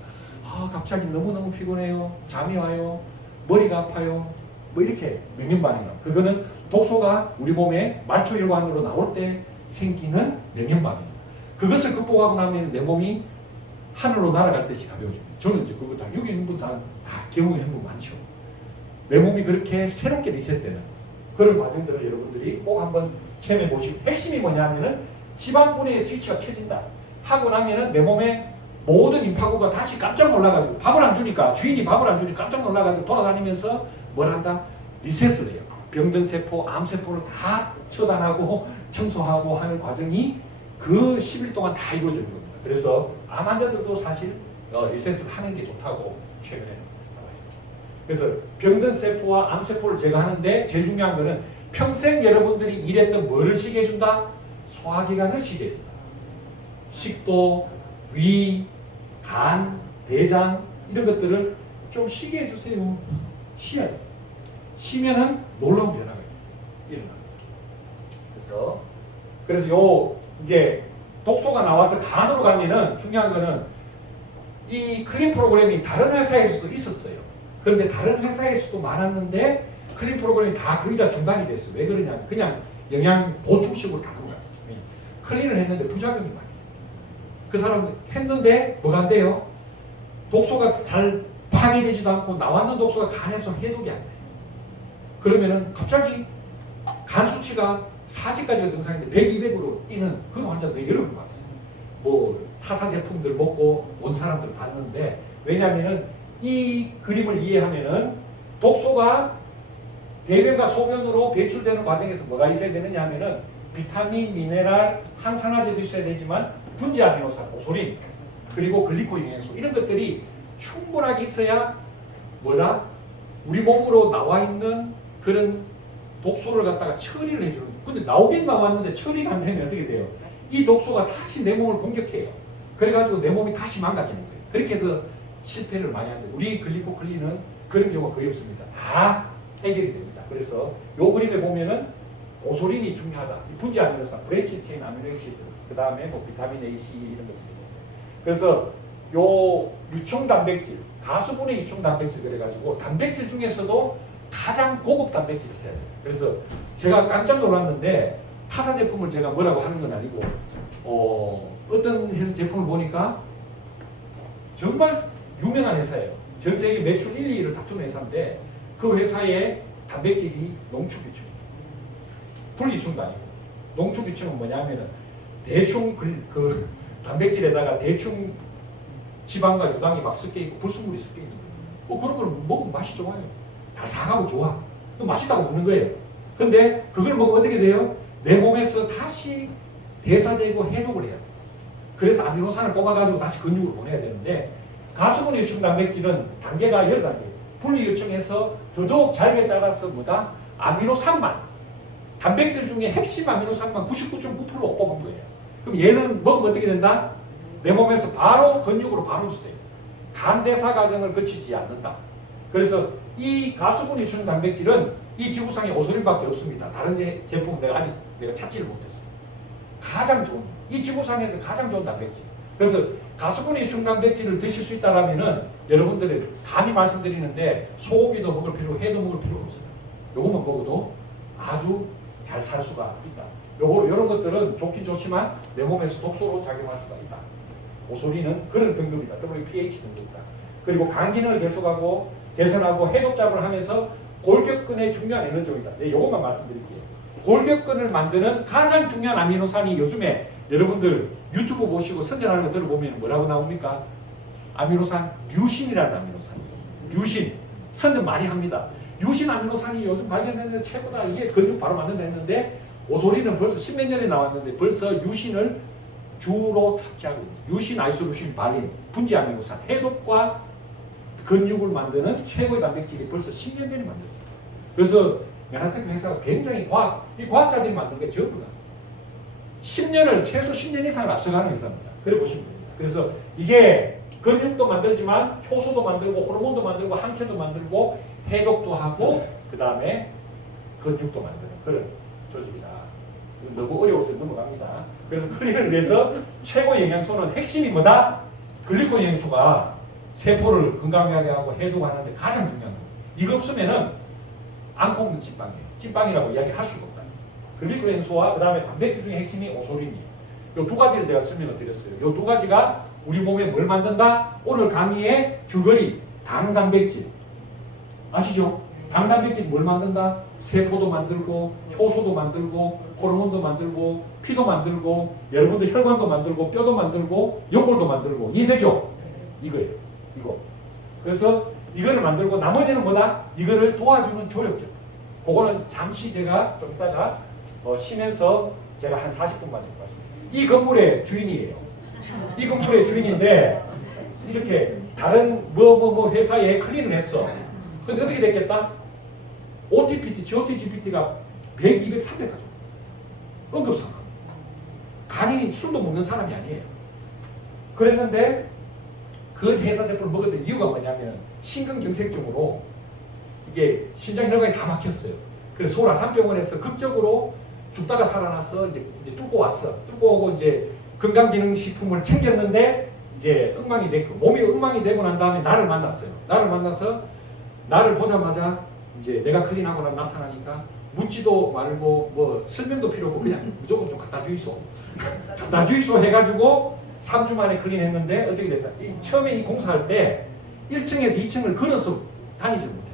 갑자기 너무너무 피곤해요. 잠이 와요. 머리가 아파요. 뭐 이렇게 명령 반응이에요. 그거는 독소가 우리 몸에 말초 혈관으로 나올 때 생기는 명령 반응입니다. 그것을 극복하고 나면 내 몸이 하늘로 날아갈 듯이 가벼워집니다. 저는 이제 그거 다 여기 있는 분 다 경험해 본 분 많죠. 내 몸이 그렇게 새롭게 리셋되는 그런 과정들을 여러분들이 꼭 한번 체험해 보시고 핵심이 뭐냐면은 지방분해의 스위치가 켜진다. 하고 나면은 내 몸에 모든 임파구가 다시 깜짝 놀라가지고 밥을 안 주니까 주인이 밥을 안 주니까 깜짝 놀라가지고 돌아다니면서 뭘 한다? 리셋을 해요. 병든 세포, 암세포를 다 처단하고 청소하고 하는 과정이 그 10일 동안 다 이루어지는 겁니다. 그래서 암 환자들도 사실 리셋을 하는 게 좋다고 최근에 나와 있습니다. 그래서 병든 세포와 암세포를 제거하는데 제일 중요한 거는 평생 여러분들이 일했던 뭐를 쉬게 해준다? 소화기관을 쉬게 해준다. 식도, 위, 간, 대장 이런 것들을 좀 쉬게 해주세요. 쉬어야 돼요. 쉬면은 놀라운 변화가 일어납니다. 그래서 그래서 요 이제 독소가 나와서 간으로 가면은 중요한 거는 이 클린 프로그램이 다른 회사에서도 있었어요. 그런데 다른 회사에서도 많았는데 클린 프로그램이 다 거의 다 중단이 됐어요. 왜 그러냐면 그냥 영양 보충식으로 다 넘어갔어요. 클린을 했는데 부작용이 많이 있어요. 그 사람 했는데 뭐가 안 돼요? 독소가 잘 파괴되지도 않고 나왔는 독소가 간에서 해독이 안 돼요. 그러면은 갑자기 간 수치가 40까지가 정상인데 100, 200으로 뛰는 그런 환자들 여러 분 봤어요. 뭐 타사 제품들 먹고 온 사람들 봤는데, 왜냐하면은 이 그림을 이해하면은 독소가 배변과 소변으로 배출되는 과정에서 뭐가 있어야 되느냐 하면은 비타민, 미네랄, 항산화제도 있어야 되지만 분지 아미노산, 오소린, 그리고 글리코 영양소 이런 것들이 충분하게 있어야 뭐다? 우리 몸으로 나와 있는 그런 독소를 갖다가 처리를 해주는. 근데 나오긴 나왔는데 처리가 안 되면 어떻게 돼요? 이 독소가 다시 내 몸을 공격해요. 그래가지고 내 몸이 다시 망가지는 거예요. 그렇게 해서 실패를 많이 하는데 우리 글리코클린은 그런 경우가 거의 없습니다. 다 해결이 됩니다. 그래서 요 그림에 보면은 오소린이 중요하다. 분지 아미노산, 브랜치 체인 아미노액시드, 그 다음에 뭐 비타민 A, C 이런 것들이. 그래서 요 유총 단백질, 가수분해 유총 단백질 그래가지고 단백질 중에서도 가장 고급 단백질이 있어야 돼요. 그래서 제가 깜짝 놀랐는데 타사 제품을 제가 뭐라고 하는 건 아니고 어떤 회사 제품을 보니까 정말 유명한 회사예요. 전 세계 매출 1, 2위를 다투는 회사인데 그 회사의 단백질이 농축유충. 불유충도 아니고 농축유충은 뭐냐면은 대충 그 단백질에다가 대충 지방과 유당이 막 섞여 있고 불순물이 섞여 있는 거예요. 뭐 그런 걸 먹으면 맛이 좋아요. 다 사가고 좋아. 맛있다고 먹는 거예요. 근데 그걸 먹으면 어떻게 돼요? 내 몸에서 다시 대사되고 해독을 해요. 그래서 아미노산을 뽑아가지고 다시 근육으로 보내야 되는데 가수분 유충 단백질은 단계가 여러 단계. 분리유충해서 더더욱 잘게 자라서 뭐다? 아미노산만 단백질 중에 핵심 아미노산만 99.9% 뽑은 거예요. 그럼 얘는 먹으면 어떻게 된다? 내 몸에서 바로 근육으로 바로 흡수돼요. 간 대사 과정을 거치지 않는다. 그래서 이 가수분 유충 단백질은 이 지구상에 오소린밖에 없습니다. 다른 제품은 내가 찾지를 못했어요. 가장 좋은, 이 지구상에서 가장 좋은 단백질. 그래서 가수분 유충 단백질을 드실 수 있다라면은 여러분들이 감히 말씀드리는데 소고기도 먹을 필요, 회도 먹을 필요 없어요. 요것만 먹어도 아주 잘 살 수가 있다. 이런 것들은 좋긴 좋지만 내 몸에서 독소로 작용할 수가 있다. 오소린은 그런 등급이다. WPH 등급이다. 그리고 간 기능을 계속하고 개선하고 해독 작용을 하면서 골격근의 중요한 에너지원이다. 네, 이것만 말씀드릴게요. 골격근을 만드는 가장 중요한 아미노산이 요즘에 여러분들 유튜브 보시고 선전하는 거 들어보면 뭐라고 나옵니까? 아미노산 류신이라는 아미노산이에요. 류신. 선전 많이 합니다. 류신 아미노산이 요즘 발견했는데 최고다. 이게 근육 바로 만든다 했는데 오소린은 벌써 10몇 년에 나왔는데 벌써 유신을 주로 탑재하고 있는 유신, 아이소루신, 발린, 분지 아미노산, 해독과 근육을 만드는 최고의 단백질이 벌써 10년 전에 만들었어요. 그래서 맨하탄 회사가 굉장히 이 과학자들이 만든 게 전부 다 10년을 최소 10년 이상을 앞서가는 회사입니다. 그래 보시면 됩니다. 그래서 이게 근육도 만들지만 효소도 만들고 호르몬도 만들고 항체도 만들고 해독도 하고 그 다음에 근육도 만드는 그런 조직이다. 너무 어려워서 넘어갑니다. 그래서 클린을 위해서 최고 영양소는 핵심이 뭐다? 글리코 영양소가 세포를 건강하게 하고 해독하는데 가장 중요한 거예요. 이거 없으면은 앙콩 찐빵이에요. 찐빵이라고 이야기할 수가 없다. 글리코 영양소와 그 다음에 단백질 중에 핵심이 오소린이에요. 이 두 가지를 제가 설명을 드렸어요. 이 두 가지가 우리 몸에 뭘 만든다? 오늘 강의의 줄거리 당 단백질 아시죠? 당 단백질이 뭘 만든다? 세포도 만들고 효소도 만들고 호르몬도 만들고 피도 만들고 여러분들 혈관도 만들고 뼈도 만들고 연골도 만들고 이해되죠? 이거예요. 이거. 그래서 이거를 만들고 나머지는 뭐다? 이거를 도와주는 조력제. 그거는 잠시 제가 좀 이따가 쉬면서 제가 한 40분만 말씀드립니다. 이 건물의 주인이에요. 이 건물의 주인인데 이렇게 다른 뭐 회사에 클린을 했어. 근데 어떻게 됐겠다? OTPT, GOTGPT가 100, 200, 300 가죠. 응급상황. 간이 술도 먹는 사람이 아니에요. 그랬는데 그 회사 제품을 먹었던 이유가 뭐냐면 심근경색증으로 이게 심장혈관이 다 막혔어요. 그래서 서울 아산병원에서 극적으로 죽다가 살아나서 이제 뚫고 왔어. 뚫고 오고 이제 건강기능식품을 챙겼는데 이제 엉망이 됐고 몸이 엉망이 되고 난 다음에 나를 만났어요. 나를 만나서 나를 보자마자 이제 내가 클린하고 나타나니까 묻지도 말고 뭐 설명도 필요 없고 그냥 무조건 좀 갖다 주이소. 갖다 주이소 해가지고 3주 만에 클린했는데 어떻게 됐다? 처음에 이 공사할 때 1층에서 2층을 걸어서 다니지 못했어.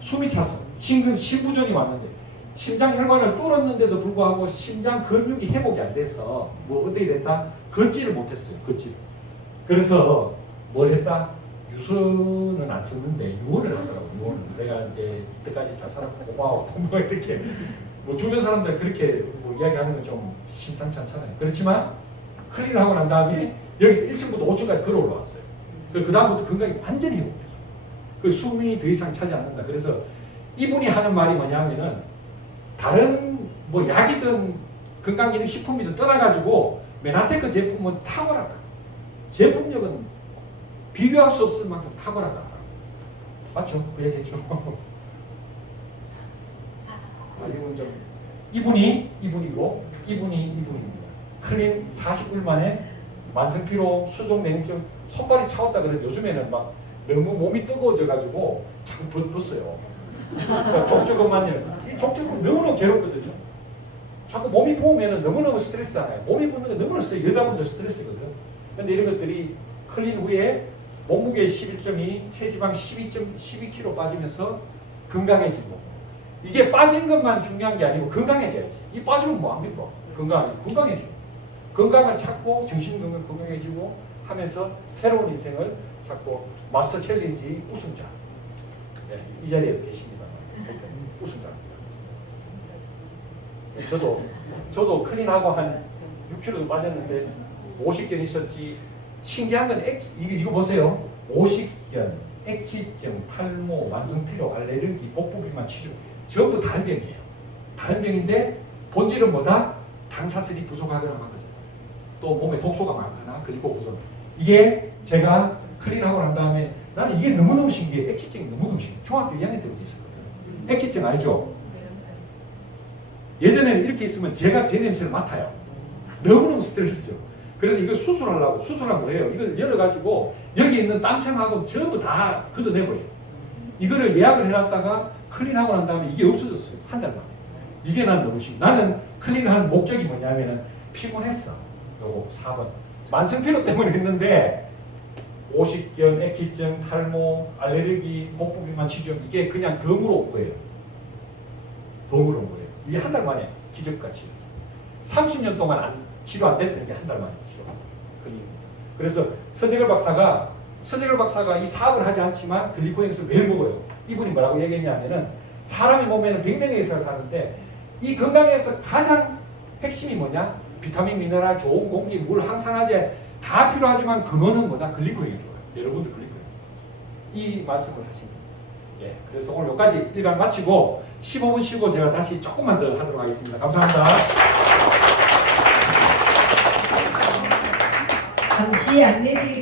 숨이 찼어. 심부전이 왔는데 심장 혈관을 뚫었는데도 불구하고 심장 근육이 회복이 안 돼서 뭐 어떻게 됐다? 걷지를 못했어요. 걷지를. 그래서 뭘 했다? 유서는 안 썼는데 유언을 하더라고. 유언을. 내가 이제 이때까지 잘 살았고 고마워. 뭐 이렇게 뭐 주변 사람들 그렇게 뭐 이야기하는 건 좀 심상치 않잖아요. 그렇지만 클린을 하고 난 다음에 여기서 1층부터 5층까지 걸어 올라왔어요. 그 다음부터 건강이 완전히 회복됐어요. 그 숨이 더 이상 차지 않는다. 그래서 이분이 하는 말이 뭐냐면은 다른 뭐 약이든 건강기능식품이든 떠나가지고 메나테크 제품은 탁월하다. 제품력은 비교할 수 없을 만큼 탁월하다. 맞죠? 그 얘기했죠. 이분이고 이분입니다. 클린 40일 만에 만성피로, 수족 냉증, 손발이 차왔다 그래도 요즘에는 막 너무 몸이 뜨거워져가지고 자꾸 벗어요. 족저근만요. 이 족저근 너무너무 괴롭거든요. 자꾸 몸이 부으면 너무너무 스트레스잖아요. 몸이 붓는 건 너무너무 스트레스, 여자분들 스트레스거든. 근데 이런 것들이 클린 후에 몸무게 11.2, 체지방 12kg 빠지면서 건강해지고 이게 빠진 것만 중요한 게 아니고 건강해져야지. 이 빠지면 뭐 합니까? 건강해져. 건강을 찾고 정신건강 건강해지고 하면서 새로운 인생을 찾고 마스터 챌린지 우승자. 네, 이 자리에서 계십니다. 우승자입니다. 저도 클린하고 한 6kg 빠졌는데 50견 있었지. 신기한 건 이거 보세요. 50견, 액취증, 탈모, 만성피로, 알레르기, 복부비만 치료. 전부 다른 병이에요. 다른 병인데 본질은 뭐다? 당사슬이 부족하거나 한 거잖아요. 또 몸에 독소가 많거나 글리코고존. 이게 제가 클린하고 난 다음에 나는 이게 너무너무 신기해. 액취증이 너무너무 신기해. 중학교 2학년 때부터 있었거든. 액취증 알죠? 예전에는 이렇게 있으면 제가 제 냄새를 맡아요. 너무너무 스트레스죠. 그래서 이걸 수술하려고 수술한 거예요. 이걸 열어가지고 여기 있는 땀샘하고 전부 다 걷어내버려요. 이거를 예약을 해놨다가 클린하고 난 다음에 이게 없어졌어요. 한 달 만에. 이게 난 너무 신기해. 나는 클린하는 목적이 뭐냐면은 피곤했어. 요거 4번. 만성피로 때문에 했는데 50견, 액취증, 탈모, 알레르기, 복부비만 치료 이게 그냥 덤으로 온 거예요. 덤으로 온 거예요. 이게 한 달 만에 기적같이 30년 동안 치료 안 됐던 게 한 달 만에 치료. 그래서 서재걸 박사가 이 사업을 하지 않지만 글리코엑스를 매일 먹어요. 이분이 뭐라고 얘기했냐면은 사람의 몸에는 100명의 의사가 사는데 이 건강에서 가장 핵심이 뭐냐? 비타민, 미네랄, 좋은 공기, 물, 항산화제 다 필요하지만 근원은 뭐다? 글리코엑이 좋아요. 여러분도 글리코엑. 이 말씀을 하십니다. 예, 그래서 오늘 여기까지 일강 마치고 15분 쉬고 제가 다시 조금만 더 하도록 하겠습니다. 감사합니다. 잠시 안내드리겠습니다.